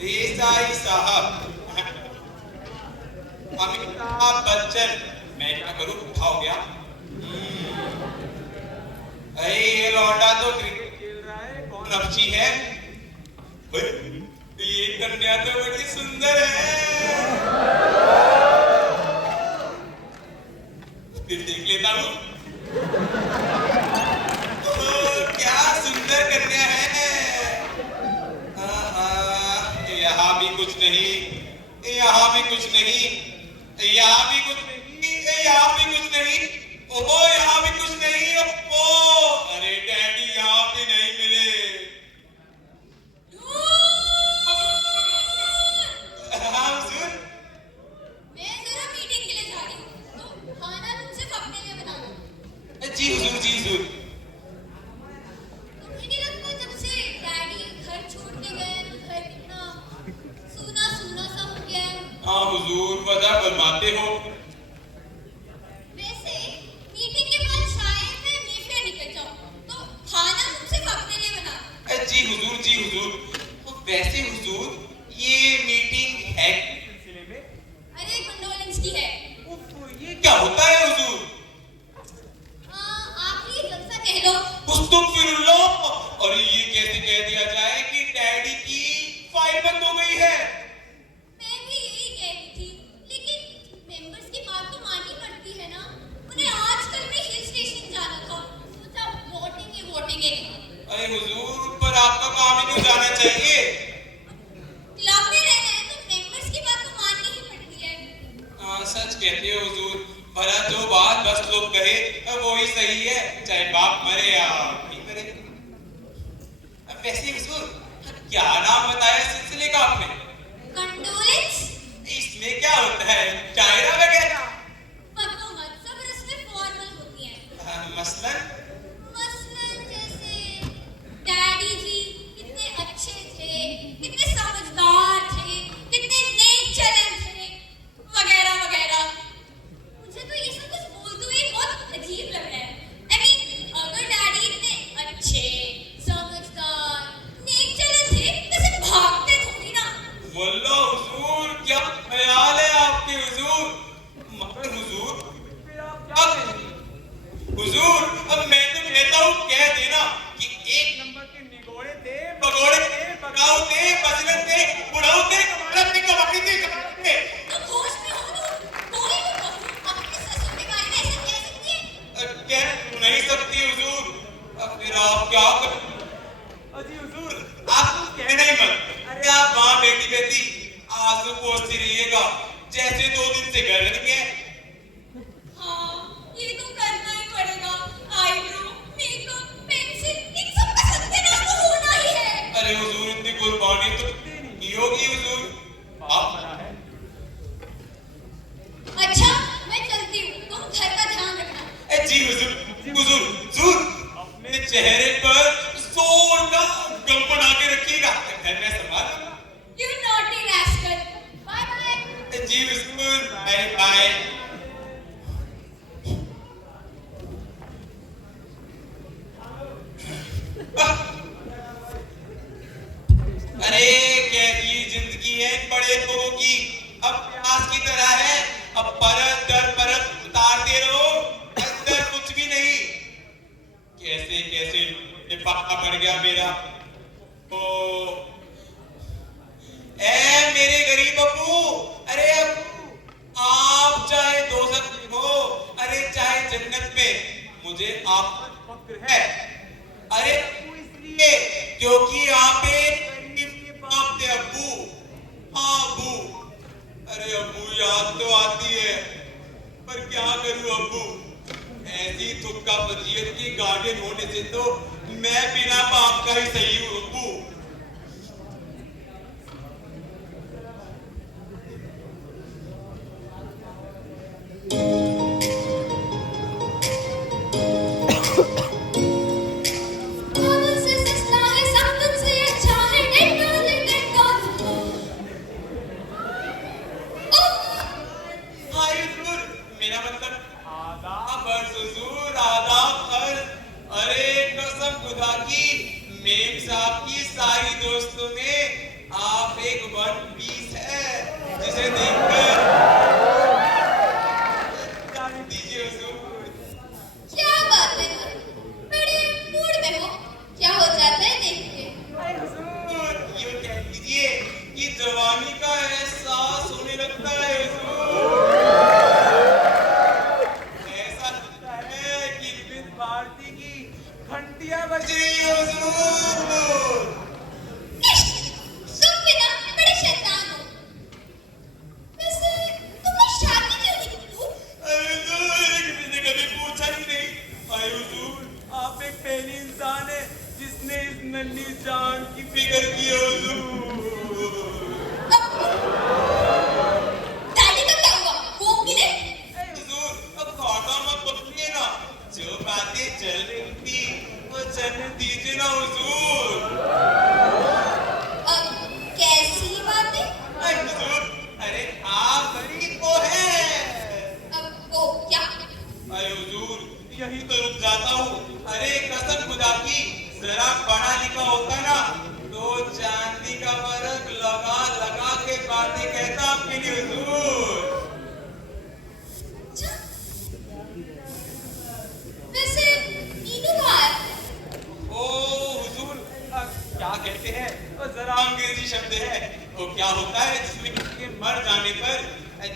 देसाई साहब, अमिताभ बच्चन, मैं क्या करूं? उठाओ गया। अरे ये लौंडा तो क्रिकेट खेल रहा है, कौन अफची है? ये कन्या तो बड़ी सुंदर है। फिर देख लेता हूँ। क्या सुंदर कन्या है। यहाँ भी कुछ नहीं, यहाँ भी कुछ नहीं, यहाँ भी कुछ नहीं, यहाँ भी कुछ नहीं, ओहो यहाँ भी कुछ नहीं। ओहो, अरे डैडी यहाँ भी नहीं मिले। हाँ सुन, मैं जरा मीटिंग के लिए जा रही हूँ, तो खाना तुम सिर्फ अपने लिए बनाना। जी हुजूर, जी हुजूर। तुम्हें नहीं लगता जब से डैडी घर छोड़ के गए तो घर कितना सूना सूना सा हो गया है? हाँ हुजूर, वजह फरमाते हो। वैसे मीटिंग के बाद शायद मैं मेफेयर निकल जाऊँ, तो खाना तुम सिर्फ अपने लिए बनाना। जी हुजूर, जी हुजूर। वैसे हुजूर, ये मीटिंग है किस सिलसिले में? अरे कंडोलेंस की है। उफ, ये क्या होता है हुजूर? आखिरी जलसा कह लो। अस्तगफिरुल्लाह। और ये कैसे कह दिया जाए कि डैडी की फाइल बंद हो गई है? मैं भी यही कह रही कहते हो हुजूर, भला जो बात 10 लोग कहे वो ही सही है, चाहे बाप मरे या नहीं मरे। वैसे हुजूर, क्या नाम बताया सिलसिले का आपने? कंडोलेंस। इसमें क्या होता है, शायरा वगैरह? मत सब रस्में फॉर्मल होती हैं। मसलन मसलन जैसे डैडी जी कितने अच्छे थे, कितने समझदार थे, कितने नेक चलन थे, वगैरह वगैरह। मुझे तो ये सब कुछ बोलते हुए बहुत अजीब लग रहा है। I mean, अगर डैडी इतने अच्छे, समझदार, नेक चलन थे तो सिर्फ भागते थोड़ी ना। बोलो हुजूर, क्या ख्याल है आपके हुजूर? मगर हुजूर, फिर आप क्या कहेंगे? हुजूर, अब मैं तो कहता हूँ कह देना कि एक नंबर के निगोड़े थे, पकौड़े थे, पकाऊ थे, बजरंग थे, बुढ़ाऊ थे, कमालत थे, कबाड़ी थे, कबाड़ी थे। तुम होश में हो तो कोई भी बहू अपने ससुर के बारे में ऐसा कह सकती है? कह नहीं सकती हुजूर। अब फिर आप क्या कर? अजी हुजूर, आप कहना ही मत। अरे आप वहाँ बैठी आंसू पोंछती रहिएगा, जैसे 2 दिन से घर नहीं है। हाँ, ये तो करना ही पड़ेगा। आईब्रो, मेकअप, पेंसिल, इन सब का सत्यानाश तो होना ही है। अरे हुजूर, इतनी कुर्बानी तो की होगी हुजूर। आप मरा है। अच्छा, मैं चलती हूँ, तुम घर का ध्यान रखना। जी हुजूर, हुजूर, हुजूर, अपने चेहरे पर जोरदार गम बना के रखिएगा, घर में संभालूंगा। You naughty rascal. Bye bye. Ji Hazur, bye bye. अरे कैसी जिंदगी है इन बड़े लोगों की, अब प्यास की तरह है, अब परत दर परत उतारते रहो, अंदर कुछ भी नहीं। कैसे कैसे लिफाफा बढ़ गया मेरा। ओ ए मेरे गरीब अब्बू, अरे अब्बू, आप चाहे दोज़ख में हो, अरे चाहे जन्नत में, मुझे आप पर फक्र है। अरे अब्बू इसलिए क्योंकि आप एक गरीब के बाप थे अब्बू। हाँ अब्बू, अरे अब्बू याद तो आती है, पर क्या करूं अब्बू, ऐसी थुक्का फजीयत की गार्डियन होने से तो मैं बिना बाप का ही सही हूं अब्बू। तुझसे सस्ता है सब तुझसे अच्छा है डेटॉल हाय हुजूर, मेरा मतलब आदाब अर्ज़ हुजूर, आदाब अर्ज़। अरे कसम खुदा की, मेम साहब की सारी दोस्तों में आप एक 1 पीस है, जिसे देखकर जाने दीजिए हुजूर। क्या बात है, बड़े मूड में हो, क्या हो जाता है देख के? हाय हुजूर, यूं कह दीजिए कि जवानी का एहसास होने लगता है हुजूर। ऐसा लगता है कि विद भारती की घंटियां बज जी हुजूर। तुम भी ना बड़े शैतान हो। वैसे तुम्हें शादी क्यों नहीं की? अरे हुजूर, किसी ने कभी पूछा ही नहीं। हाय हुजूर, आप एक पहली इंसान है जिसने इस नन्ही जान की फिक्र की है हुजूर। डैडी का क्या हुआ? वो मिले? हुजूर, अब घाटा मत पकड़िए ना, जो बातें चल रही थी वो चलने दीजिए ना हुजूर। कैसी बातें? अरे हुजूर, अरे आप बड़ी को है। अब वो क्या? अरे हुजूर, यही तो रुक जाता हूँ। अरे कसम खुदा की, जरा पढ़ा लिखा होता ना तो चांदी का फर्क लगा लगा के बातें कहता आपके लिए हुजूर। अच्छा। वैसे नीनू कहाँ है? ओ हुजूर, क्या कहते हैं, वो जरा अंग्रेजी शब्द है, वो क्या होता है जिसमें किसी के मर जाने पर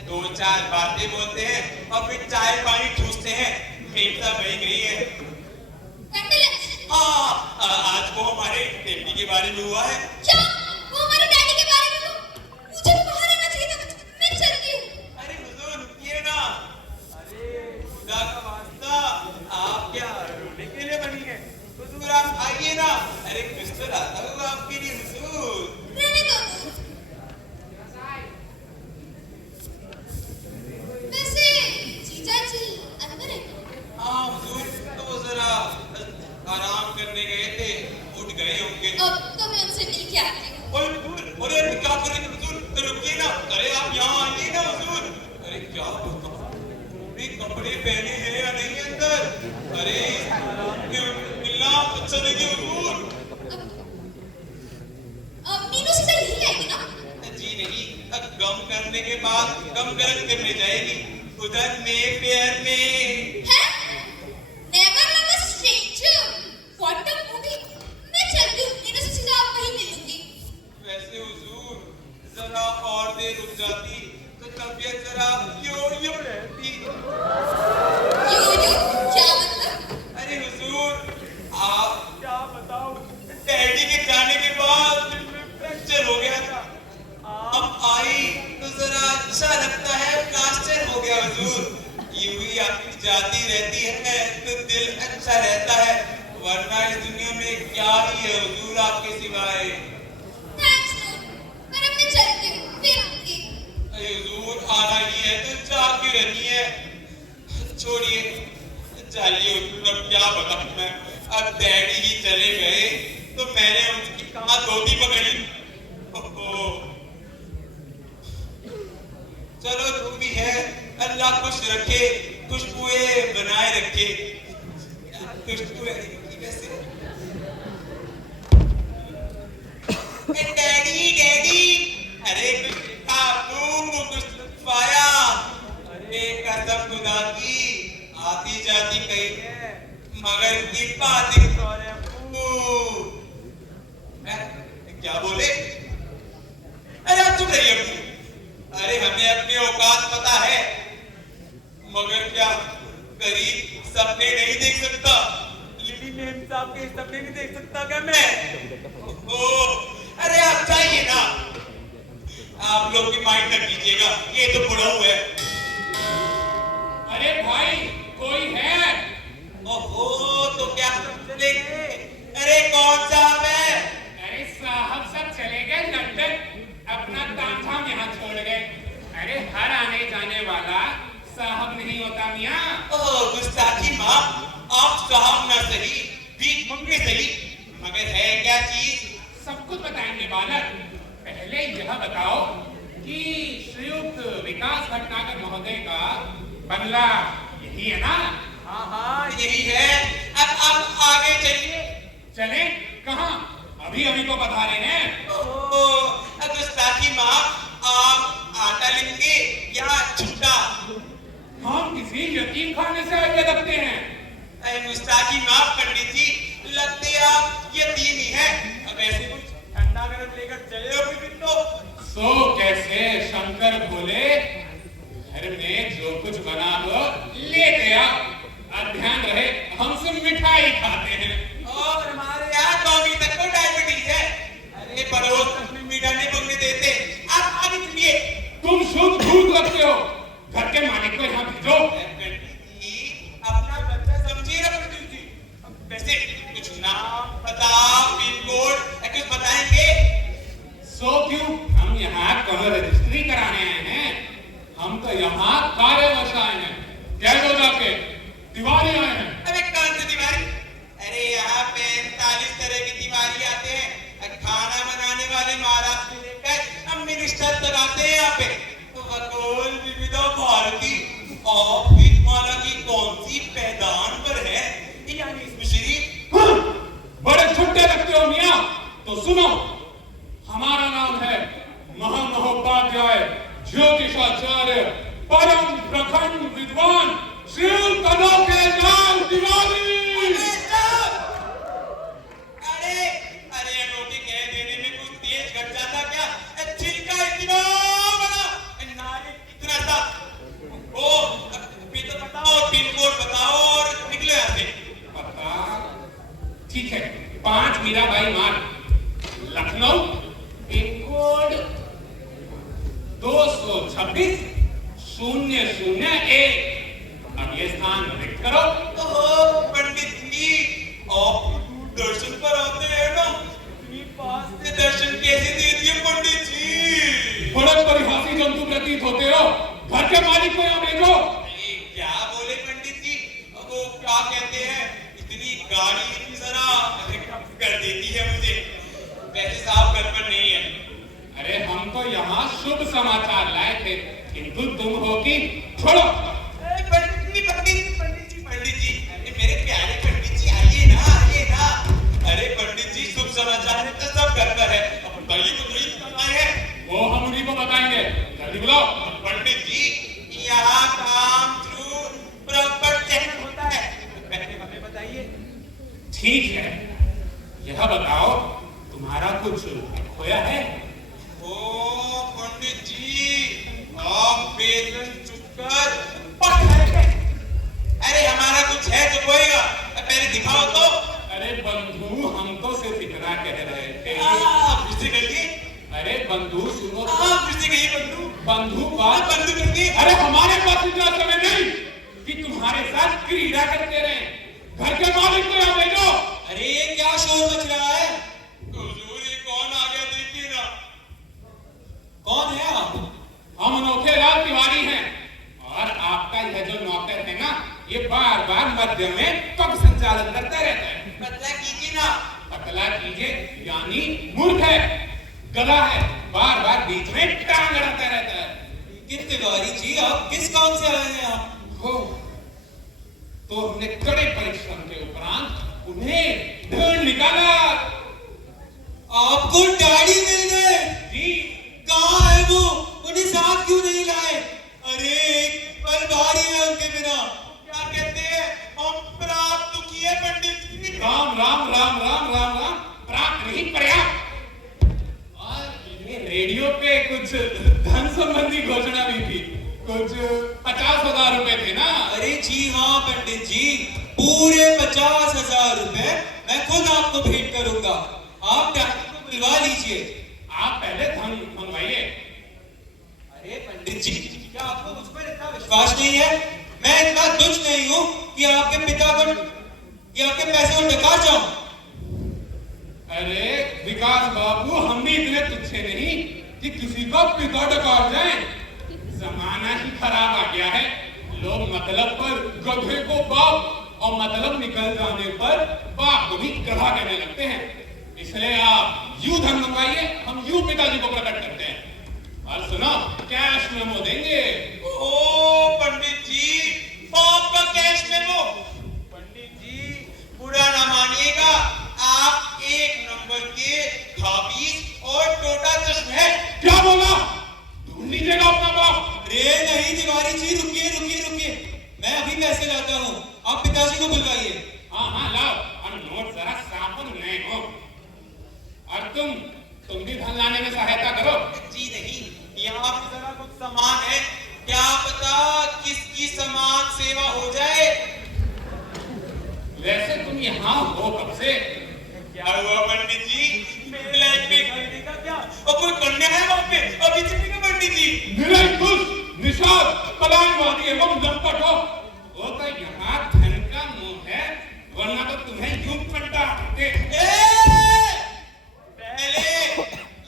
2-4 बातें बोलते हैं और फिर चाय पानी ठूसते हैं। मेमसा बही गई है। कंडोलेंस। हाँ, आज वो हमारे बेटी के बारे में हुआ है। क्या? वो हमारे डैडी के बारे में हो? मुझे तो बाहर आना चाहिए था, मैं चलती हूँ। अरे हुजूर रुकिए ना, पहने हैं या नहीं अंदर? अरे मिलना अच्छा देखिए हुजूर। मीनू सीधा यही आएगी ना? जी नहीं, गम करने के बाद गम गलत करने जाएगी उधर मेफेयर में। हैं? Never love a stranger. What a movie. मैं चलती हूँ, मीनू से सीधा आप वहीं मिलूंगी। वैसे हुजूर जरा और देर रुक जाती तो तबीयत जरा यो रहती। क्यों? क्या मतलब? अरे हुजूर आप क्या बताओ? डैडी के जाने के बाद फ्रैक्चर हो गया था। अब आई तो जरा अच्छा लगता है, प्लास्टर हो गया हुजूर। यूं ही आपकी जाती रहती है तो दिल अच्छा रहता है, वरना इस दुनिया में क्या ही है हुजूर आपके सिवाय। Thanks, Lord. पर अब मैं चलती हूँ, फिर आऊंगी। अरे हुजूर आना ही है तो जाके रहनी है। छोड़िए चलिए हुजूर, अब क्या बताऊं मैं। अब डैडी ही चले गए तो मैंने उनकी कहाँ धोती पकड़ी। ओहो, चलो जो भी है अल्लाह खुश रखे, खुशबुएं बनाए रखे। खुशबुएं वैसे डैडी डैडी, अरे कुछ कुछ पाया? अरे कसम खुदा की आती जाती कही है मगर की बात क्या बोले? अरे आप चुप रहिए अब्बू। अरे हमें अपने औकात पता है, मगर क्या गरीब सपने नहीं देख सकता? लिली मेम साहब के सपने नहीं देख सकता क्या मैं? ओ, अरे आप चाहिए ना, आप लोग की माइंड न कीजिएगा, ये तो बुढ़ऊ है। अरे भाई कोई है? ओहो, तो क्या चले? अरे कौन साहब है? अरे साहब सब चले गए लंदन, अपना काम धाम यहाँ छोड़ गए। अरे हर आने जाने वाला साहब नहीं होता मियाँ। ओह गुस्ताखी माँ, आप साहब ना सही, भीख मंगे सही, मगर है क्या चीज? सब कुछ बताएंगे बालक। पहले यह बताओ कि श्रीयुक्त विकास भटनागर महोदय का बंगला यही है ना? हाँ यही है। अब आगे चलिए। चले कहाँ? अभी अभी तो बता रहे हैं। ओह गुस्ताखी माँ, आप आटा लेंगे या छुट्टा? हम किसी यतीम खाने से आगे रखते हैं। गुस्ताखी माँ पंडित जी, लगते आप यतीम ही हैं। अब ऐसे कुछ ठंडा गरम लेकर चले हो किसी तो। सो कैसे शंकर भोले, घर में जो कुछ बना हो लेते आओ। और ध्यान रहे हम सब मिठाई खाते हैं। और हमारे यहाँ टॉमी तक को डायबिटीज है। अरे पड़ोस तक में मीठा नहीं पकने देते। आप आगे चलिए। तुम शुद्ध झूठ रखते हो। घर के मालिक को यहाँ भेजो। अपना बच्चा समझिए ना पंडित जी। वैसे कुछ नाम पता पिन कोड कुछ बताएंगे? सो क्यों? हम यहाँ कहाँ रजिस्ट्री कराने आए हैं? हम तो यहाँ कार्यवश आए हैं। कह दो जाके दिवाली आए हैं। अरे कौन सी दिवाली? अरे यहाँ 45 तरह की दिवाली आते हैं। खाना बनाने वाले महाराष्ट्र से लेकर हम मिनिस्टर तक आते हैं यहाँ पे। तो वकोल विविधा भारती और दीपमाला की कौन सी पैदान पर है? यानी इसमें श्री बड़े छुट्टे लगते हो मियाँ। तो सुनो, हमारा नाम है महामहोपाध्याय ज्योतिषाचार्य परम प्रखंड विद्वान श्रीयुक्त अनोखे लाल तिवारी। अरे अरे अनोखे कह देने में कुछ तेज घट जाता क्या? छिलका इतना बड़ा, नाले कितना सा? ओ तो बताओ, पिन कोड बताओ और निकलो यहाँ से। पता ठीक है, 5 मीराबाई मार्ग, लखनऊ, पिन कोड 226-001। अब ये स्थान रिक्त करो। ओह पंडित जी, आप दर्शन पर आते हैं ना, इतनी पास से दर्शन कैसे दे दिए पंडित जी? बड़े परिहासी जंतु प्रतीत होते हो। घर के मालिक को यहाँ भेजो। क्या बोले पंडित जी? वो क्या कहते हैं, इतनी गाड़ी इतनी जरा कर देती है मुझे। वैसे साहब घर पर नहीं है। अरे हम तो यहाँ शुभ समाचार लाए थे, किंतु तुम हो कि छोड़ो। पंडित जी बुलाओ। पंडित जी, यहाँ काम थ्रू प्रॉपर चेक होता है, पहले हमें बताइए। ठीक है, यह बताओ तुम्हारा कुछ खोया है? ओ पंडित जी, आप बेलन चुपकर पढ़ रहे थे। अरे हमारा कुछ है तो कोएगा, पहले दिखाओ तो। अरे बंधु, हम तो सिर्फ इतना कह रहे थे। फिर कहिए। अरे बंधु सुनो, फिर से कहिए बंधु। बंधु बात बंधु कहिए। अरे हमारे पास इतना समय नहीं कि तुम्हारे साथ क्रीड़ा करते रहे। घर के मालिक को यहाँ भेजो। अरे ये क्या शोर मच रहा है? हुजूर, ये कौन आ गया देखिए ना। कौन है आप? हम अनोखे लाल तिवारी हैं और आपका यह जो नौकर है ना, ये बार बार मध्य में पग संचालन करता रहता है। पता कीजिए ना। पतला कीजिए यानी मूर्ख है, गधा है, बार बार बीच में टांग अड़ाता रहता है। लेकिन तिवारी जी, आप किस काम से आए हैं यहाँ? हो तो हमने कड़े परिश्रम के उपरांत उन्हें ढूंढ निकाला। आपको डैडी मिल गए? जी, कहाँ है वो? उन्हें साथ क्यों नहीं लाए? अरे एक पल भारी है उनके बिना। क्या कहते हैं, हम प्राप्त किए पंडित जी। राम राम राम राम राम राम, प्राप्त नहीं पर्याप्त। और ये रेडियो पे कुछ धन संबंधी घोषणा भी थी, कुछ 50,000 रुपए थे ना। अरे जी हाँ पंडित जी, पूरे 50,000 रुपए मैं खुद आपको भेंट करूंगा। आप डैडी को बुलवा लीजिए। आप पहले धन मंगवाइए। अरे पंडित जी, क्या आपको मुझ पर इतना विश्वास नहीं है? मैं इतना तुच्छ नहीं हूँ कि आपके पैसे को डका जाऊं। अरे विकास बाबू, हम भी इतने तुच्छे नहीं कि किसी का पिता डकार जाए। जमाना ही खराब आ गया है। लोग मतलब पर गधे को बाप और मतलब निकल जाने पर बाप को भी गधा कहने लगते हैं। इसलिए आप यूं धन मंगवाइए, हम यूं पिताजी को प्रकट करते हैं। और सुनो, कैश मेमो देंगे। ओ पंडित जी, बाप का कैश मेमो। पंडित जी, बुरा ना मानिएगा, आप एक नंबर के खाबीज और टोटा चश्म है। क्या बोला? ढूंढ लीजिएगा अपना बाप। अरे नहीं तिवारी जी, रुकिए रुकिए रुकिए, मैं अभी पैसे लाता हूँ। आप पिताजी को बुलवाइए। हाँ हाँ लाओ, और नोट जरा साफ और नए हो। और तुम भी धन लाने में सहायता करो। जी नहीं, यहाँ पे जरा कुछ सामान है, क्या पता किसकी समान सेवा हो जाए। वैसे तुम यहाँ हो कब से? क्या हुआ पंडित जी, मेरे लायक में घर देगा क्या? और कोई कन्या है वहाँ पे? अभी चलेगा पंडित जी। निरंकुश, निषाद, पलायनवादी एवं लंपट हो। वो तो यहाँ धन का मोह है, वरना तो तुम्हें यूं पलटा देते। पहले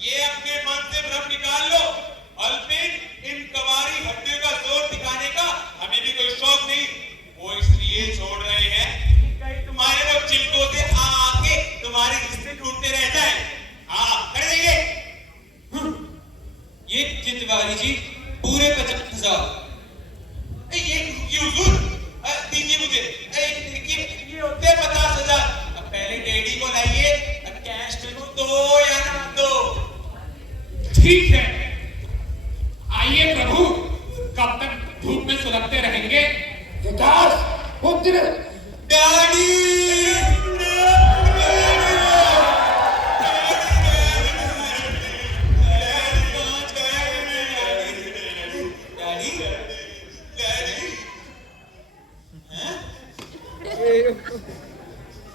ये अपने मन से भ्रम निकाल लो। अल्पिन, इन कवारी हड्डियों का जोर दिखाने का हमें भी कोई शौक नहीं। वो इसलिए छोड़ रहे हैं कि कहीं तुम्हारे वो चिल्कों से आके तुम्हारे रिश्ते ढूंढते रह जाए। हाँ, कर देंगे। ये तिवारी जी, पूरे 50,000। ये हुजूर, दीजिए मुझे। ये होते 50,000। अब पहले डैडी को लाइए, कैश में दो या ना दो। ठीक है, आइए प्रभु, कब तक धूप में सुलगते रहेंगे? विकास, पुत्र, डैडी!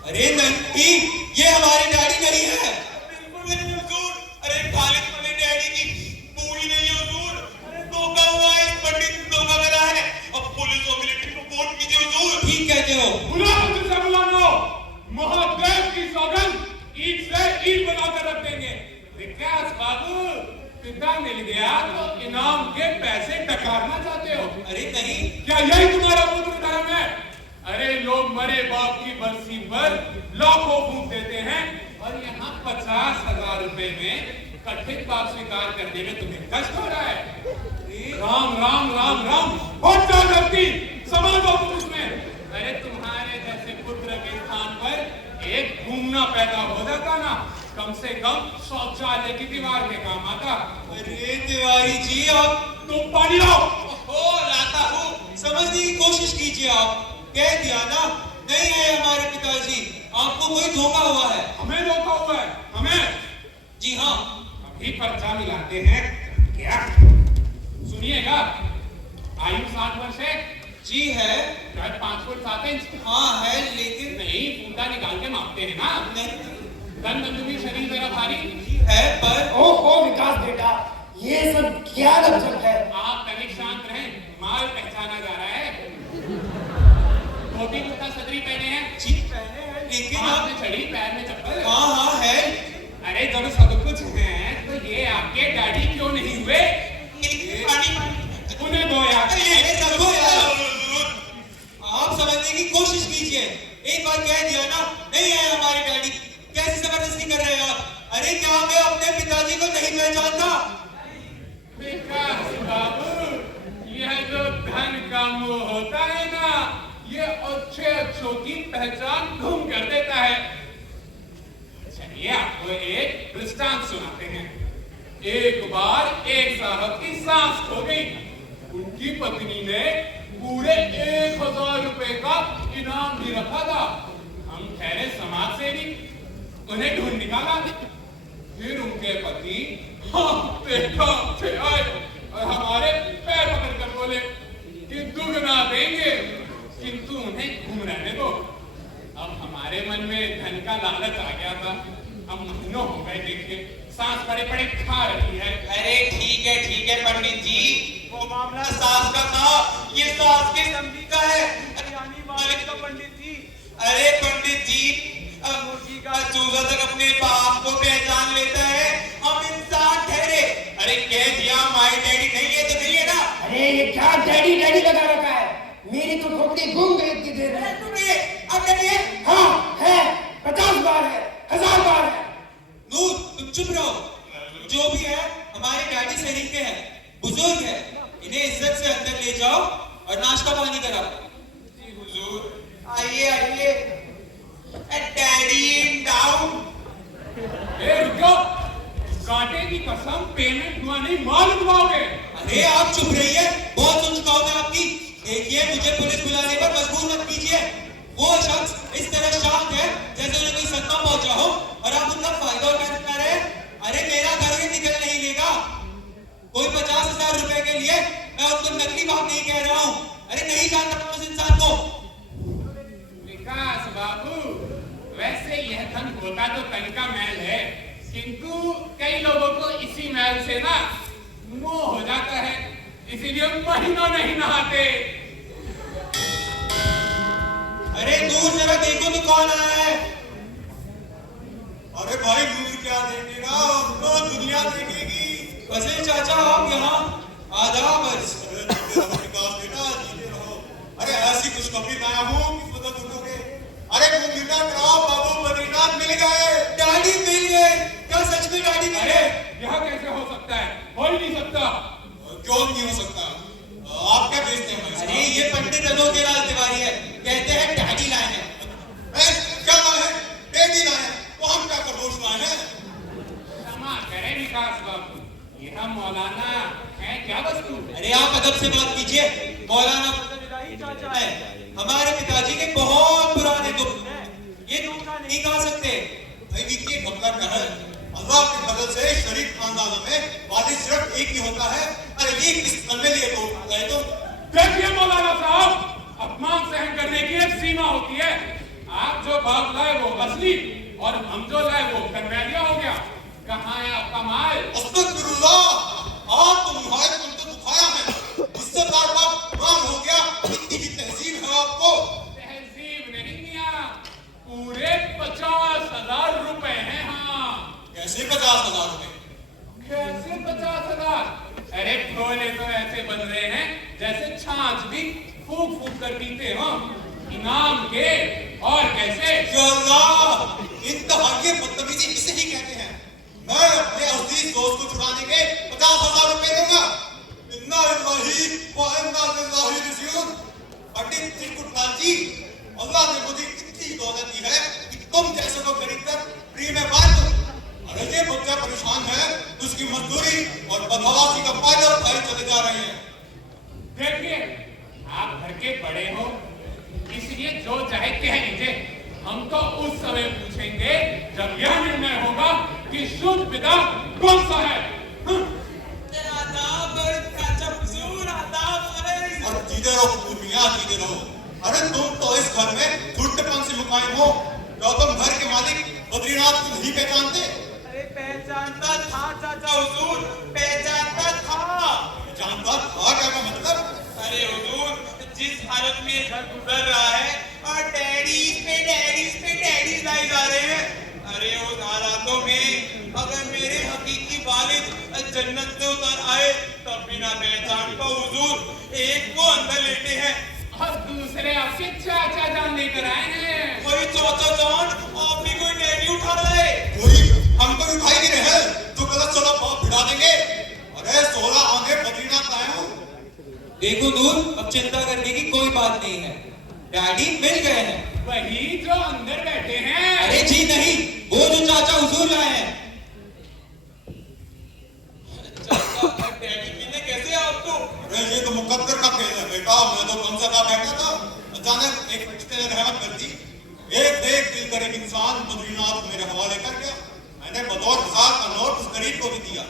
अरे नहीं, ये हमारे डैडी नहीं है। बिल्कुल नहीं हुजूर। अरे खालिद वाले डैडी की पूरी नहीं है हुजूर। अरे धोखा हुआ है, इस पंडित ने धोखा करा है। अब पुलिस और मिलिट्री को फोन कीजिए हुजूर। ठीक कहते हो। बुला मुझसे बुला लो। महादेव की सौगंध, ईद से ईद बनाकर रख देंगे। विकास बाबू, पिता मिल गया तो इनाम के पैसे टकारना चाहते हो? अरे नहीं, क्या यही तुम्हारा पुत्र धर्म है? अरे लोग मरे बाप की बरसी पर लाखों फूंक देते हैं और यहाँ 50,000 रुपए में कथित पाप स्वीकार करने में तुम्हें कष्ट हो रहा है। राम राम राम राम, हट जाओ धरती, समा दो तुम उसमें। अरे तुम्हारे जैसे पुत्र के स्थान पर एक घूमना पैदा हो जाता ना, कम से कम शौचालय की दीवार के काम आता। अरे तिवारी जी, आप तो पानी लाओ। ओ लाता हूँ, समझने की कोशिश कीजिए आप। कह दिया ना, नहीं है हमारे पिताजी, आपको कोई धोखा हुआ है। हमें धोखा हुआ है, हमें। जी हाँ। अभी पर्चा मिलाते हैं क्या? सुनिएगा, आयु 60 वर्ष है। जी है। शायद 5 फुट 7 इंच। हाँ है, लेकिन नहीं, फूटा निकाल के मापते हैं ना। नहीं तन बंधुनी शरीर जरा भारी है, पर ओहो विकास बेटा, ये सब क्या लक्षण है? आप तनिक शांत रहें, माल पहचाना जा रहा है। धोती कुर्ता सदरी पहने हैं। जी पहने हैं, लेकिन हाथ आप में छड़ी, पैर में चप्पल। हाँ हाँ है। अरे जब सब कुछ है तो ये आपके डैडी क्यों नहीं हुए? पानी उन्हें दो यार। अरे रखो यार, आप समझने की कोशिश कीजिए। एक बार कह दिया ना, नहीं है हमारे डैडी, कैसी जबरदस्ती कर रहे हैं आप? अरे क्या मैं अपने पिताजी को नहीं पहचानता? विकास बाबू, यह जो धन का मोह होता है ना, ये अच्छे अच्छों की पहचान गुम कर देता है। चलिए आपको एक दृष्टांत सुनाते हैं। एक बार एक साहब की सांस खो गई। उनकी पत्नी ने पूरे 1000 रुपए का इनाम भी रखा था। हम ठहरे समाज सेवी, उन्हें ढूंढ निकाला। फिर उनके पति देखते आए और हमारे पैर पकड़कर बोले कि दुगना देंगे, किंतु उन्हें घूम रहने दो। अब हमारे मन में धन का लालच आ गया था। हम महीनों हो गए देखे, सांस बड़े बड़े खा रही है। अरे ठीक है पंडित जी, वो मामला सास का था, ये सास के समझी का है। यानी मालिक का पंडित जी। अरे पंडित जी, अब मुर्गी का चूजा तक अपने बाप को पहचान लेता है, हम इंसान ठहरे। अरे कह दिया माय डैडी नहीं है तो नहीं है ना। अरे ये क्या डैडी डैडी लगा रखा है? मेरी तो खोपड़ी घूम गई इतनी देर में। अब डैडी हाँ है, 50 बार है, 1000 बार है। नूर, तुम चुप रहो। जो भी है हमारे डैडी शरीफ के हैं, बुजुर्ग है। इन्हें इज्जत से अंदर ले जाओ और नाश्ता पानी कराओ। जी हुजूर, आइए डैडी इन डाउन। रुको, कांटे की कसम, पेमेंट हुआ नहीं, माल उठवाओगे। अरे आप चुप रहिए, बहुत सुन चुका हूं मैं आपकी। देखिए, मुझे पुलिस बुलाने पर मजबूर मत कीजिए। वो शख्स इस तरह शांत है जैसे उन्हें कोई सदमा पहुंचा हो और आप उनका फायदा उठा रहे हैं। अरे मेरा घर भी निकल नहीं लेगा। कोई 50,000 रुपए के लिए मैं उनको नकली बाप नहीं कह रहा हूँ। अरे नहीं जानता उस इंसान को। विकास बाबू, वैसे यह धन होता तो तन का मैल है, किंतु कई लोगों को इसी मैल से ना मोह हो जाता है, इसीलिए महीनों नहीं नहाते। अरे दूर जरा देखो तो कौन आया है। अरे भाई दूर क्या देखेगा, अब तो दुनिया देखेगी। वैसे चाचा आप यहाँ आदाब अर्ज। विकास बेटा, जीते रहो। अरे ऐसी खुशखबरी लाया हूँ कि मदद उठोगे। अरे मुंगीना कराओ बाबू, बद्रीनाथ मिल गए। डैडी मिल गए? क्या सच में डैडी मिल अरे गए? यह कैसे हो सकता है? हो ही नहीं सकता। क्यों नहीं हो सकता? आप क्या बेचते हैं? अरे ये पंडित अनोखे लाल तिवारी है, कहते हैं डैडी लाए हैं। क्या लाए हैं? बेटी लाए हैं। वो हम क्या खरगोश लाए हैं? क्षमा करें विकास बाबू, यह मौलाना है क्या वस्तु? अरे आप अदब से बात कीजिए। मौलाना इलाही चाचा है, है। हमारे पिताजी के बहुत पुराने दोस्त हैं। ये धोखा नहीं खा सकते। भाई देखिए, घबरा क्या है? अल्लाह के फजल से शरीफ खानदानों में वालिद सिर्फ एक ही होता है। अरे ये किस कलमे लिए तो गए तो? देखिए मौलाना साहब, अपमान सहन करने की एक सीमा होती है। आप जो बाप लाए वो असली और हम जो लाए वो कन्वैलिया हो गया। कहाँ है आपका माल? अस्तगफिरुल्लाह, आप तो मुहायत को तो दुखाया है। इज्जतदार बाप राम हो गया। इतनी की तहजीब है आपको। तहजीब नहीं मियां, पूरे 50,000 रुपए हैं। हाँ, कैसे 50,000 रुपए? कैसे 50,000? अरे भोले तो ऐसे बन रहे हैं जैसे छाछ भी फूक फूक कर पीते हो। इनाम के और कैसे? या अल्लाह, इंतहाई बदतमीजी इसे ही कहते हैं। मैं अपने अजीज दोस्त को छुड़ाने के 50,000 रुपए दूंगा। इन्ना लिल्लाही व इन्ना इलैहि राजिऊन। पंडित त्रिकुटलाल जी, अल्लाह ने मुझे इतनी दौलत दी है कि तुम जैसे को खरीद कर फ्री में बांट दो। अरे ये बच्चा परेशान है तो उसकी मजदूरी और बदहवासी का फायदा उठाए चले जा रहे हैं। देखिए, आप घर के बड़े हो, इसलिए जो चाहे कह लीजिए। हम तो उस समय पूछेंगे जब यह निर्णय होगा कि शुद्ध पिता कौन सा है। आदाब और चाचा हुजूर, आदाब है। और जीते रहो पूर्णिया, जीते रहो। अरे तुम तो इस घर में झूठेपन से मुकायम हो। क्या तुम घर के मालिक बद्रीनाथ को नहीं पहचानते? अरे पहचानता था चाचा हुजूर, पहचानता था। जानता था क्या का मतलब? अरे हुजूर, जिस हालत में घर गुजर रहा है और डैडीज लाई जा रहे हैं, अरे उस हालातों में अगर मेरे हकीकी वालिद जन्नत से उतर आए तब भी ना पहचान पाओ हुजूर। एक वो अंदर लेटे हैं और दूसरे आपके चाचा जान लेकर आए हैं। कोई चाचा जान, आप भी कोई डैडी उठा लाए। कोई हमको भी भाई नहीं रहे तो गलत चलो बहुत भिड़ा देंगे। अरे 16 आंधे बद्रीनाथ लाए हूँ। देखो दूर, अब चिंता करने की कोई बात नहीं है। डैडी मिल गए हैं। वही जो अंदर बैठे हैं। अरे जी नहीं, वो जो चाचा हुजूर लाए हैं। चाचा डैडी मिलने कैसे आपको? अरे ये तो मुकद्दर का खेल है बेटा। मैं तो कम से कम बैठा था, अचानक एक रिश्ते ने रहमत कर दी। एक देख दिल कर एक इंसान बद्रीनाथ मेरे हवाले कर गया। मैंने बतौर 1000 का नोट उस गरीब को भी दिया,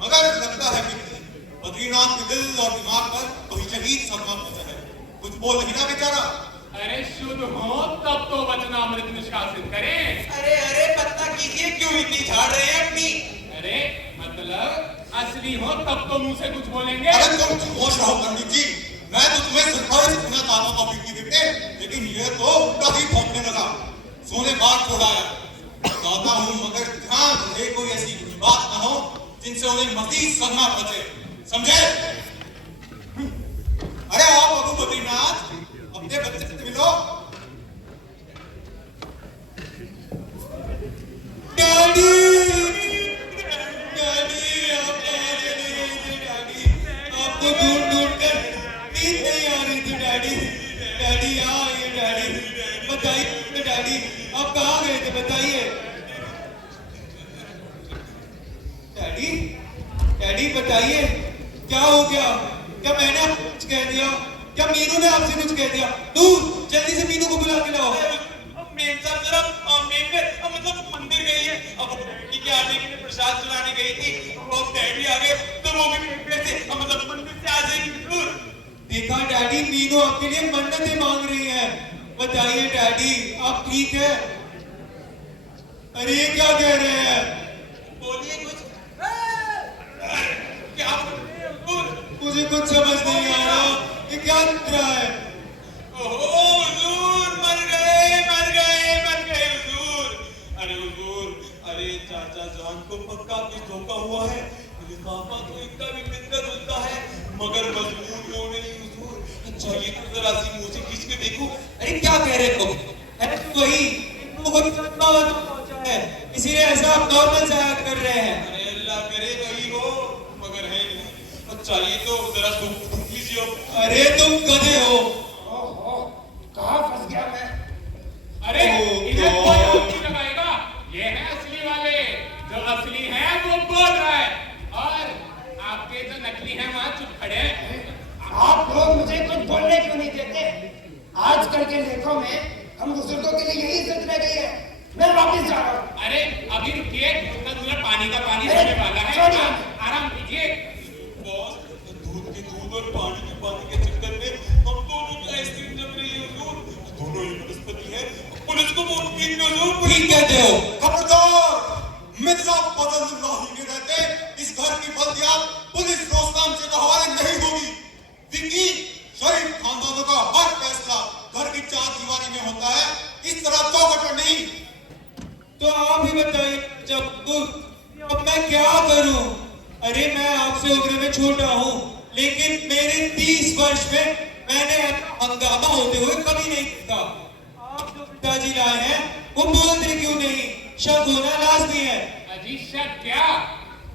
मगर लगता है कि बद्रीनाथ के दिल और दिमाग पर कोई शहीद सदमा पहुंचा है। कुछ बोल नहीं ना बेचारा। अरे शुद्ध हो तब तो वचनामृत निष्कासित करें। अरे पता कीजिए, क्यों इतनी झाड़ रहे हैं अपनी? अरे मतलब असली हो तब तो मुंह से कुछ बोलेंगे। अरे तुम खामोश रहो पंडित जी। मैं तो तुम्हें सिफारिश करना चाहता था बिक्की बिकते, लेकिन ये तो उल्टा ही भौंकने लगा। सोने बात छोड़ाया। कहता हूँ मगर ध्यान रहे कोई ऐसी बात ना हो जिनसे उन्हें मजीद सदमा पहुंचे, समझे? अरे आओ बाबू बद्रीनाथ, अपने बच्चे से मिलो। डैडी, डैडी, आप कहाँ चले गए थे डैडी? आपको ढूंढ ढूंढ कर नींद नहीं आ रही थी डैडी। डैडी यहाँ आइए डैडी, बताइए डैडी, आप कहाँ गए थे बताइए। डैडी, डैडी बताइए क्या हो गया? क्या मैंने आपको कुछ कह दिया? क्या मीनू ने आपसे कुछ कह दिया? तू जल्दी से मीनू को बुला के लाओ। मेम साहब जरा मतलब मंदिर गई है, अब डैडी के आने के लिए प्रसाद चलाने गई थी। वो डैडी आ गए तो वो भी पेट से मतलब मंदिर से आ जाएगी जरूर। देखा डैडी, मीनू आपके लिए मन्नतें मांग रही है। बताइए डैडी, आप ठीक है? अरे ये क्या कह रहे हैं? बोलिए कुछ। क्या बोल रहे हैं हुजूर? मुझे कुछ समझ नहीं आ रहा, ये क्या दिख रहा है? ओहो हुजूर, मर गए हुजूर। अरे हुजूर, अरे चाचा जान को पक्का कुछ धोखा हुआ है। मुझे पापा तो इतना भी मिलता जुलता है मगर मजबूर क्यों नहीं हुजूर? चाहिए तो जरा सी मुंह से खींच के देखो। अरे क्या कह रहे तुम? अरे वही पहुंचा है, इसीलिए ऐसा आप नॉर्मल जाया कर रहे हैं। अरे अल्लाह करे वही हो, मगर है नहीं। चाहिए तो जरा सूख लीजिए। अरे तुम गधे हो। कहाँ फंस गया मैं? अरे इन्हें कोई हाथ नहीं लगाएगा। ये है असली वाले। जो असली है वो बोल रहा है और आपके जो नकली हैं वहाँ चुप खड़े हैं। आप लोग मुझे कुछ बोलने क्यों नहीं देते? आजकल के लेखों में हम बुजुर्गों के लिए यही इज्जत रह गई है। मैं वापस जा रहा हूँ। अरे अभी रुकिए, दूसरा पानी का पानी अरे, होने वाला है। छोड़िए। आराम कीजिए। बॉस, दूध के दूध और पानी के पानी के चक्कर में हम दोनों की आइसक्रीम जम रही है हुजूर। दोनों ही वनस्पति है। पुलिस को वोट कीजिए हुजूर। ठीक कहते हो। खबरदार, मिर्जा फजलुल्लाह के रहते इस घर की बल्दियात पुलिस रोस्ताम से हवाले नहीं होगी। विकी, शरीफ खानदानों का हर फैसला घर की चार दीवारी में होता है, इस तरह चौखट में नहीं। तो आप ही बताइए जब अब मैं क्या करूं? अरे मैं आपसे उम्र में छोटा हूं, लेकिन मेरे 30 वर्ष में मैंने हंगामा होते हुए कभी नहीं देखा। आप जो पिताजी लाए हैं वो बोलते क्यों नहीं? शक होना लाजमी है। अजी शक क्या?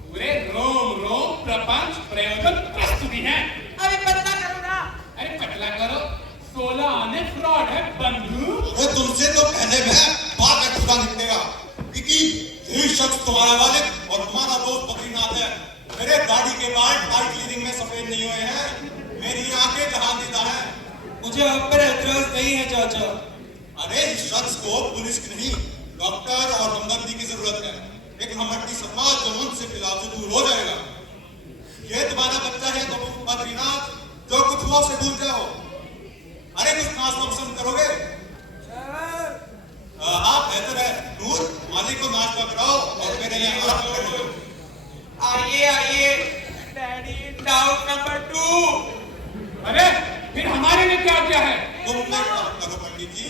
पूरे रोम रोम प्रपंच प्रयोजन प्रस्तुति है। अरे पता करो ना। अरे पटला करो। 16 आने फ्रॉड है बंधु। अरे तुमसे तो पहले मैं बात का खुदा निकलेगा। विकी, यही शख्स तुम्हारा वालिद और तुम्हारा दोस्त बद्रीनाथ है। मेरे दाढ़ी के बाल ड्राई क्लीनिंग में सफेद नहीं हुए हैं। मेरी आंखें जहां दीदा है। मुझे आप पर एतराज नहीं है चाचा। अरे इस शख्स को पुलिस की नहीं, डॉक्टर और हमदर्दी की जरूरत है। एक हमदर्दी सदमा जो उनसे फिलहाल से दूर हो जाएगा। ये तुम्हारा बच्चा है तो बद्रीनाथ, जो कुछ हुआ उसे भूल जाओ। अरे कुछ नाश्ता पसंद करोगे? आप बेहतर है नूर, मालिक को नाश्ता कराओ और मेरे लिए आराम करो। आइए आइए डैडी, डाउट नंबर 2। अरे फिर हमारे लिए क्या क्या है? तुम में बात करो पंडित जी।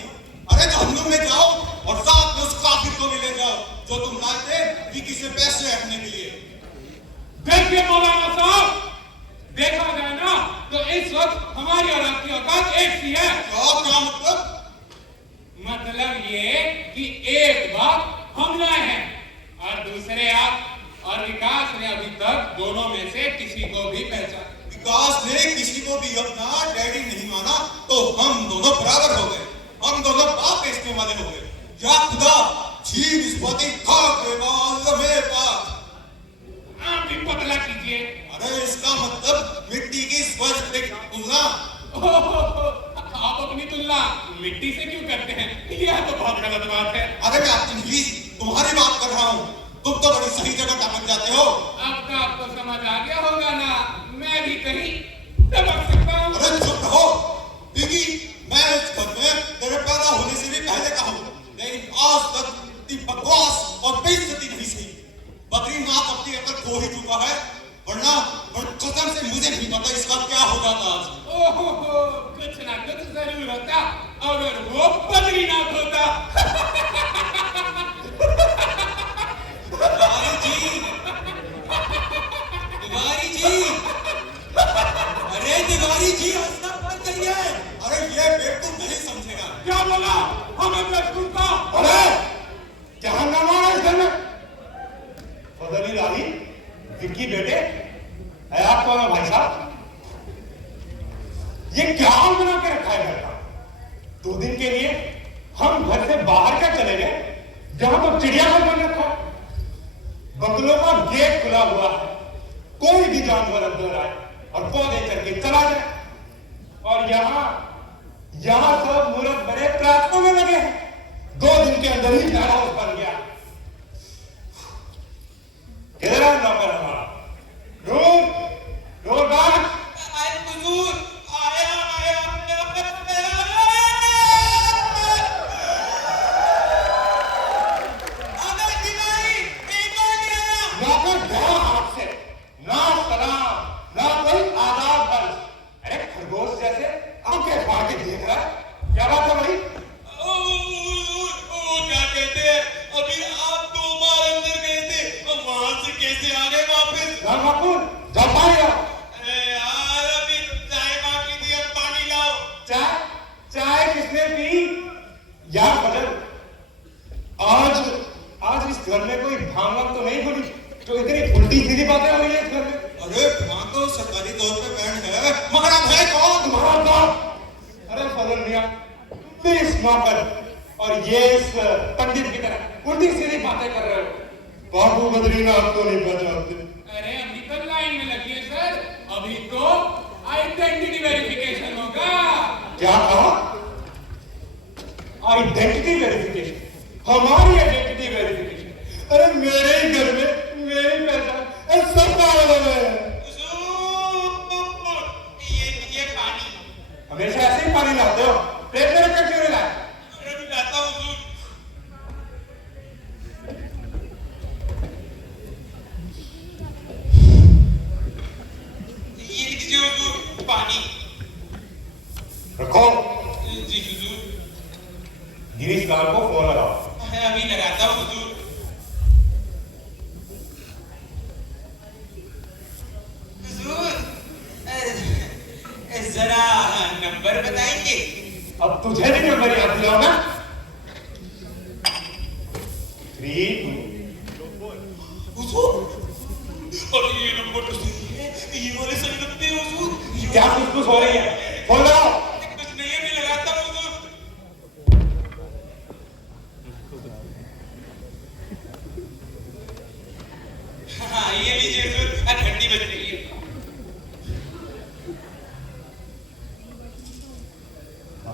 अरे जहन्नुम में जाओ और साथ में उस काफिर को भी ले जाओ जो तुम लाए थे विकी से पैसे रखने के लिए। देखिए मौलाना साहब, देखा जाए ना तो इस वक्त हमारी और आपकी औकात एक सी है। क्या मतलब? मतलब ये कि एक बात हम लाए हैं और दूसरे आप, और विकास ने अभी तक दोनों में से किसी को भी पहचाना। विकास ने किसी को भी अपना डैडी नहीं माना तो हम दोनों बराबर हो गए। हम दोनों बाप बेचने वाले हो गए। या खुदा छीन इस बाती खाक रे बाल में पाक। आप भी पतला कीजिए। अरे इसका मतलब मिट्टी की स्पर्श पे तुलना। आप अपनी तुलना मिट्टी से क्यों करते हैं? यह तो बहुत गलत बात है। अरे मैं आपकी नहीं तुम्हारी बात कर रहा हूँ। तुम तो बड़ी सही जगह टपक जाते हो। अब तो आपको समझ आ गया होगा ना, मैं भी कहीं टपक सकता हूँ। अरे चुप रहो विकी, मैं इस घर में तेरे पैदा होने से भी पहले कहा हूँ, लेकिन आज तक इतनी बकवास और बेइज्जती नहीं सही। बद्रीनाथ अपनी अकल खो ही चुका है, वरना कसम से मुझे नहीं पता इसका क्या हो जाता आज। ओहो, कुछ ना कुछ जरूर होता अगर वो बद्रीनाथ होता। तिवारी जी, तिवारी जी, अरे तिवारी जी हंसना बंद करिए। अरे ये बेवकूफ नहीं समझेगा। क्या बोला? हमें बेवकूफ का? अरे क्या नाम है इस घर में? फजली रानी, विक्की बेटे, है आप कौन हो भाई साहब? ये क्या हाल बना के रखा है घर का? 2 दिन के लिए हम घर से बाहर क्या चले गए, जहां तो चिड़ियाघर बन रखा है। बंगलों का गेट खुला हुआ है, कोई भी जानवर अंदर आए और पौधे चढ़ के चला जाए। और यहां सब मूर्ख बड़े प्रार्थना में लगे हैं। 2 दिन के अंदर ही डाला हाउस बन गया। किधर है नौकर हमारा? नूर बाग। हुजूर, आया आया अगर तिवारी एक और नहीं आया। नौकर गया हाथ से, ना सलाम ना कोई आदाब बल। अरे खरगोश जैसे आंखें फाड़ के देख रहा है। क्या बात है भाई? क्या कहते हैं, अभी आप 2 बार अंदर गए थे, अब वहां से कैसे आ गए वापस? राम मकबूल, जाओ पानी लाओ। यार अभी चाय बाकी थी, अब पानी लाओ। चाय किसने पी? यार बदल, आज इस घर में कोई भांगत तो नहीं खुली तो इतनी उल्टी सीधी बातें हो रही है इस घर में। अरे वहां तो सरकारी तौर पे बैंड है, मगर अब है कौन? तुम्हारा बाप। अरे फजल मियां, तुम इस नौकर और ये इस पंडित की तरह उल्टी सीधी बातें कर रहे हो। बाबू बद्रीनाथ तो नहीं पहचानते। अरे अभी तो लाइन में लगी है सर, अभी तो आइडेंटिटी वेरिफिकेशन होगा। क्या कहा? Identity verification? हमारी आइडेंटिटी वेरिफिकेशन? अरे मेरे ही घर में मेरी पहचान सब पागल है। ये पानी। हमेशा ऐसे ही पानी लाते हो, प्लेट में रखकर क्यों नहीं लाए? अरे भी लाता हूँ हुजूर। ये लीजिए हुजूर पानी। रखो। जी हुजूर। गिरीश लाल को फोन लगाओ। मैं अभी लगाता हूँ हुजूर। हुजूर, जरा नंबर बताएंगे? अब तुझे भी नंबर याद दिलाऊंगा। 3 2। हुजूर, अरे ये नंबर तो सही है, ये वाले सही लगते हैं हुजूर। क्या कुछ हो रही है? फोन लगाओ। कुछ नहीं है, मैं लगाता हूँ हुजूर।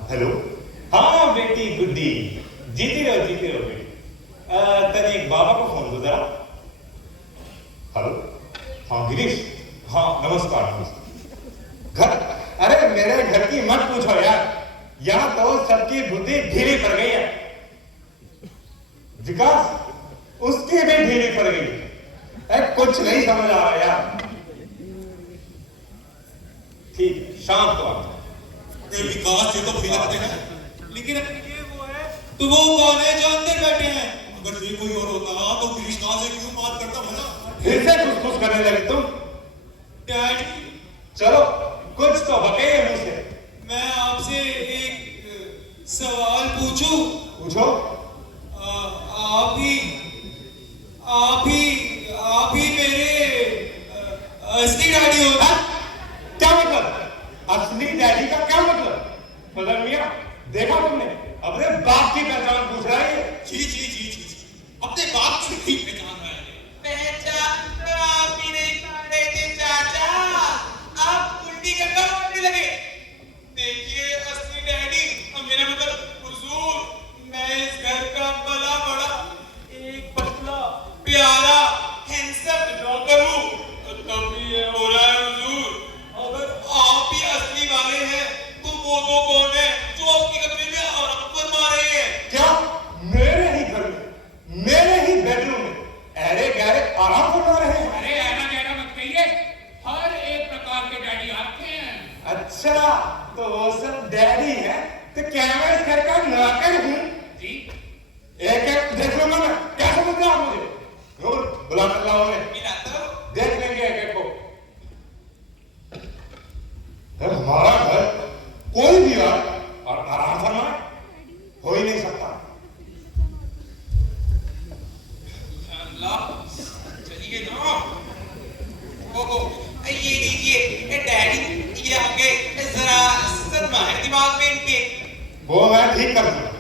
हेलो। हाँ बेटी गुड्डी, जीती रहो बेटी। तने एक बाबा को फोन दो जरा। हेलो। हाँ गिरीश। हाँ नमस्कार। घर, अरे मेरे घर की मत पूछो यार, यहाँ तो सबकी बुद्धि ढीली पड़ गई है। विकास उसकी भी ढीली पड़ गई है, कुछ नहीं समझ आ रहा यार। ठीक है, शाम को आता हूं। विकास ये तो फिर लगते हैं, लेकिन ये वो है। तो वो कौन है जो अंदर बैठे हैं? अगर ये कोई और होता तो गिरीश कहां से क्यों बात करता भला? फिर से कुछ करने लगे तुम। डैडी, चलो कुछ तो बके मुझसे। मैं आपसे एक सवाल पूछूं? पूछो। आप ही मेरे असली डैडी हो? क्या मतलब? असली डैडी का क्या मतलब? मदन मियां, देखा तुमने अपने बाप की पहचान पूछ रहा है? जी, अपने बाप की नहीं पहचान रहा है। पहचान तो आप ही नहीं पा रहे थे चाचा, आप उल्टी गंगा मारने लगे। देखिए असली डैडी, मेरा मतलब हुजूर, मैं इस घर का भला बड़ा एक पतला प्यारा हैंडसम नौकर हूँ, तभी ये हो रहा है हुजूर। अगर आप ही असली वाले हैं तो वो दो कौन है जो आपके कमरे में आराम फरमा रहे हैं? क्या मेरे ही घर में, मेरे ही बेडरूम में अरे गहरे आराम फरमा रहे हैं? अरे ऐसा गहरा मत कहिए, हर एक प्रकार के डैडी आते हैं। अच्छा, तो वो सब डैडी है, तो क्या मैं इस घर का नौकर हूँ? जी एक देख लूंगा मैं, क्या समझ रहे आप मुझे? नूर बुला कर लाओ उन्हें, मिलाता हूँ। देख लेंगे एक को। हमारा घर कोई भी आए और आराम फरमाए, हो ही नहीं सकता। अल्लाह, चलिए ना। ओ, ये लीजिए डैडी, ये आगे जरा सदमा है दिमाग में इनके। वो मैं ठीक कर दूंगा।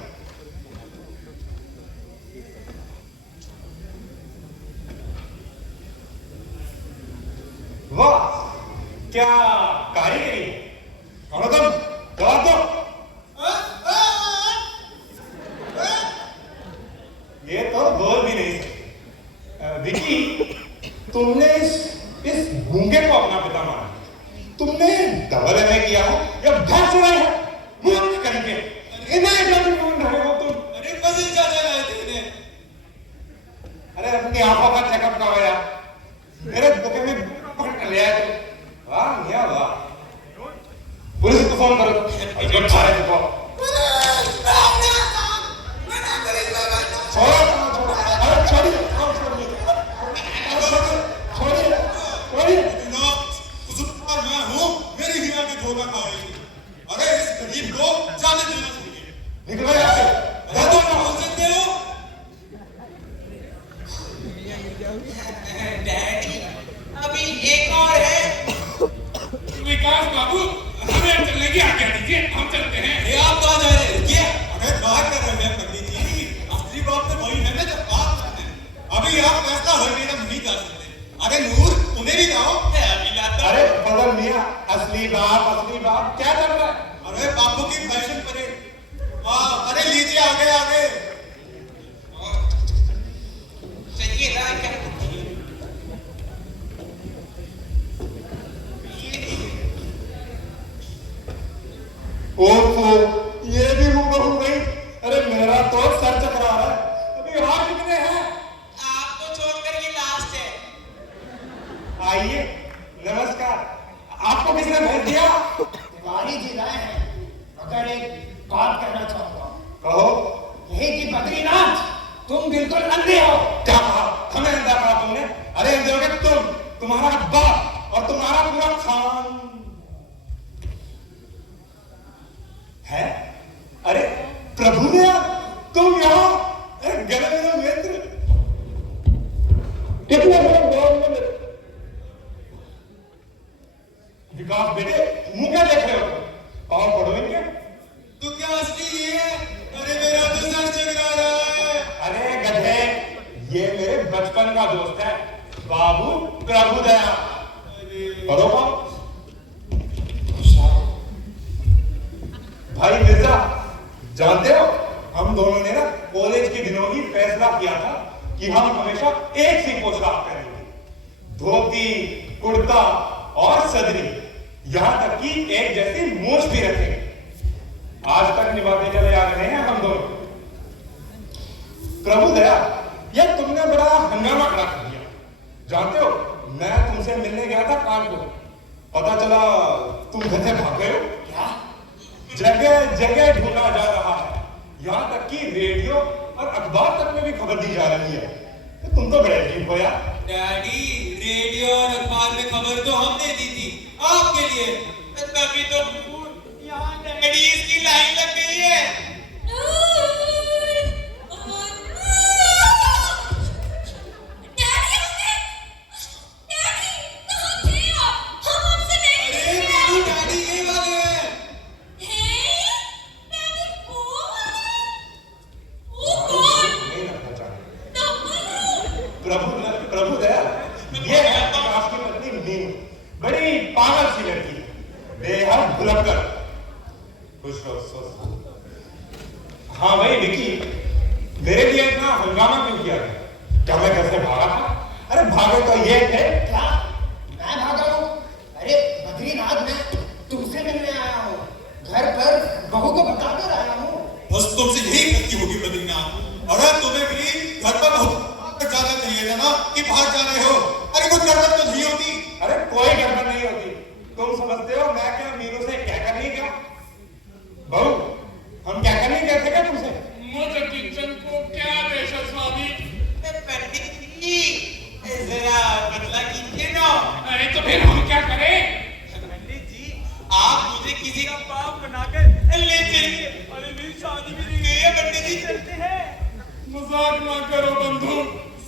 वाह, क्या कारीगरी है। कौन हो तुम? जवाब दो। ये तो बोल भी नहीं सकते। विकी, तुमने इस गूंगे को अपना पिता माना, तुमने डबल एमए किया है या भैंस चुराई है? मूर्ख करेंगे, इन्हें जब ढूंढ रहे हो तुम। अरे फजल चाचा लाए थे इन्हें। अरे अपनी आंखों का चेकअप करो यार, मेरे बुके में पकड़ लिया है तुम। वाह मियां वाह। पुलिस को फोन करो, जो छाड़े को छोड़ो, अरे छोड़िए, छोड़िए। मैं हूँ, मेरी हिया की धोखा खाएगी। अरे इस गरीब को जाने देना चाहिए। निकलो यहाँ से, अरे तो बोल सकते हो? डैडी, अभी एक और है। विकास बाबू, हमें चलने की आज्ञा दीजिए, हम चलते हैं। अरे आप कहाँ जा रहे हैं? अरे बात कर रहे हैं पंडित जी, असली बात तो वही है ना जब बात करते हैं। अभी आप फैसला हर महीना नहीं कर सकते। अरे नूर, उन्हें भी लाओ। अभी लाता अरे बदल मियां, असली बाप क्या चल रहा है? अरे बापू की फैशन परेड। हाँ, अरे लीजिए आगे आगे। चलिए ना, क्या ओहो, ये भी मुंह हो गई। अरे मेरा तो सर चकरा रहा है। अभी और कितने हैं? आपको छोड़कर ये लास्ट है। आइए, नमस्कार। आपको किसने भेज दिया? तिवारी जी लाए हैं, मगर एक बात कहना चाहूंगा। कहो। यही कि बद्रीनाथ, तुम बिल्कुल अंधे हो। क्या कहा? हमें अंधा कहा तुमने? अरे अंधे हो गए तुम, तुम्हारा बाप और तुम्हारा पूरा खान है। अरे प्रभु ने, तुम यहाँ गले में मित्र कितने बड़े विकास बेटे, मुंह क्या देख रहे हो? कौन पढ़ो इनके? तू क्या असली ये है? अरे मेरा तो सर चकरा रहा है। अरे गधे, ये मेरे बचपन का दोस्त है बाबू प्रभु दया। पढ़ो भाई मिर्जा, जानते हो, हम दोनों ने ना कॉलेज के दिनों ही फैसला किया था कि हम हमेशा एक सी पोशाक पहनेंगे, धोती, कुर्ता और सदरी, यहां तक कि एक जैसी मूंछ भी रखेंगे। आज तक निभाते चले आ रहे हैं हम दोनों। प्रभु दया, यह तुमने बड़ा हंगामा खड़ा कर दिया। जानते हो, मैं तुमसे मिलने गया था कानपुर, पता चला तुम घर से भाग गए हो। क्या? जगह जगह ढूंढा जा रहा है, यहां तक कि रेडियो और अखबार तक में भी खबर दी जा रही है। तुम तो बड़े अजीब हो यार। डैडी, रेडियो और अखबार में खबर तो हमने दी थी आपके लिए। तभी तो यहाँ डैडीज की लाइन लग गई है। अरे मीनू, डैडी ये वाले हैं। नहीं रखना चाहते। प्रभु दया, ये है विकास की पत्नी मीनू, बड़ी पागल सी लड़की, बेहद भुलक्कड़। खुश रहो, सोच। हाँ भाई विकी, मेरे लिए इतना हंगामा क्यों किया गया? क्या मैं घर से भागा था? अरे भागे तो ये थे। क्या मैं भागा हूँ? अरे बद्रीनाथ, मैं तुमसे मिलने आया हूँ, घर पर बहू को बताकर आया हूँ। बस तुमसे यही गलती होगी बद्रीनाथ। अरे तुम्हें भी घर पर जाना चाहिए था ना कि बाहर जा रहे हो। अरे कुछ गड़बड़ तो नहीं होती। अरे कोई गड़बड़ नहीं होती। तुम समझते हो मैं क्या मीनू से क्या करनी क्या? बहू, हम क्या करने गए थे क्या तुमसे? मुझे किचन को क्या देश स्वामी। पंडित जी, जरा बदला कीजिए ना। अरे तो फिर हम क्या करें? पंडित जी, आप मुझे किसी का पाप बनाकर ले चलिए। अरे मेरी शादी भी नहीं हुई है पंडित जी, चलते हैं। मजाक ना करो बंधु,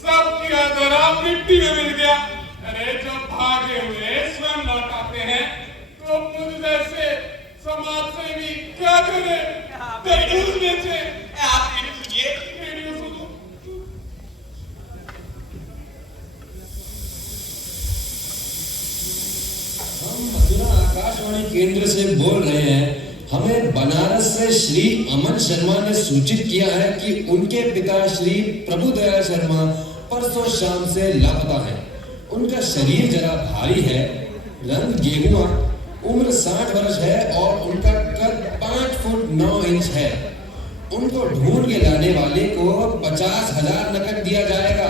सब किया धरा मिट्टी में मिल गया। अरे जब भागे हुए स्वयं लौट आते हैं तो मुझ जैसे समाज सेवी क्या करे? तरबूज बेचे। आप रेडियो सुनिए। रेडियो सुनो। हम मथुरा आकाशवाणी केंद्र से बोल रहे हैं। हमें बनारस से श्री अमन शर्मा ने सूचित किया है कि उनके पिता श्री प्रभुदया शर्मा परसों शाम से लापता है। उनका शरीर जरा भारी है, रंग गेहुआ, उम्र 60 वर्ष है और उनका कद 5 फुट 9 इंच है। उनको ढूंढ के लाने वाले को 50,000 नकद दिया जाएगा।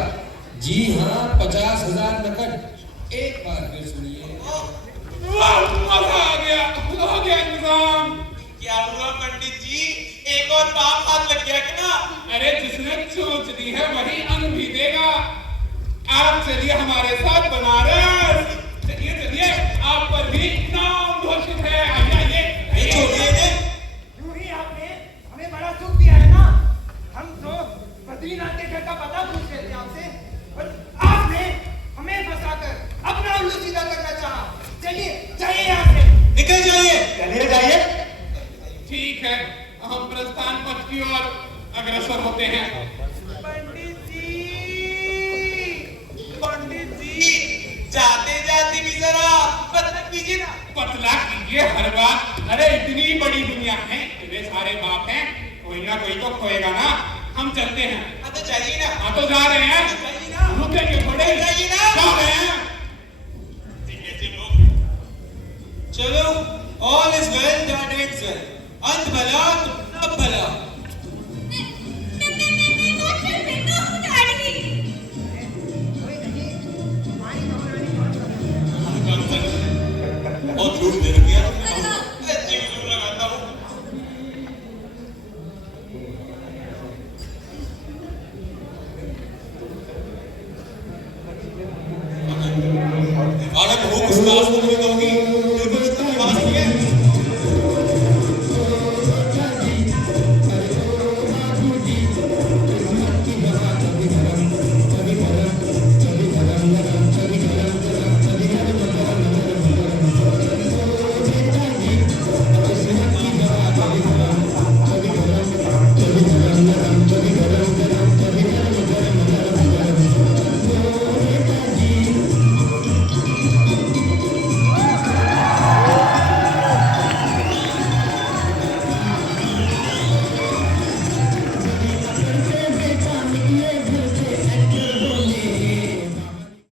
जी हाँ, 50,000 नकद। एक बार फिर सुनिए। मजा आ गया, हो गया इंतजाम। क्या हुआ पंडित जी, एक और पाप हाथ लग गया क्या? अरे जिसने सोच दी है वही अन्न भी देगा। आप चलिए हमारे साथ बनारस। चलिए चलिए, आप पर भी नाम घोषित है। आइए आइए। छोड़िए ने। यूं ही आपने हमें बड़ा सुख दिया है ना। हम तो बद्रीनाथ के घर का पता पूछ रहे थे आपसे, पर आपने हमें फंसाकर अपना उल्लू सीधा करना चाहा। चलिए जाइए यहाँ से। निकल जाइए। चलिए जाइए। ठीक है, हम प्रस्थान पथ की ओर अग्रसर होते हैं। पंडित जी, जाते जाते भी जरा पता कीजिए ना। पतला कीजिए हर बात। अरे इतनी बड़ी दुनिया है, इतने सारे बाप हैं, कोई ना कोई तो खोएगा ना। हम चलते हैं। हाँ तो जाइए ना। हाँ तो जा रहे हैं। जाइए ना। रुकेंगे थोड़े। जाइए ना। जा रहे हैं। चलो, all is well that ends well. अंत भला तो सब भला। बहुत झूठ दे रखी है। जीव जरूर लगाता हूँ। अरे बहुत खुश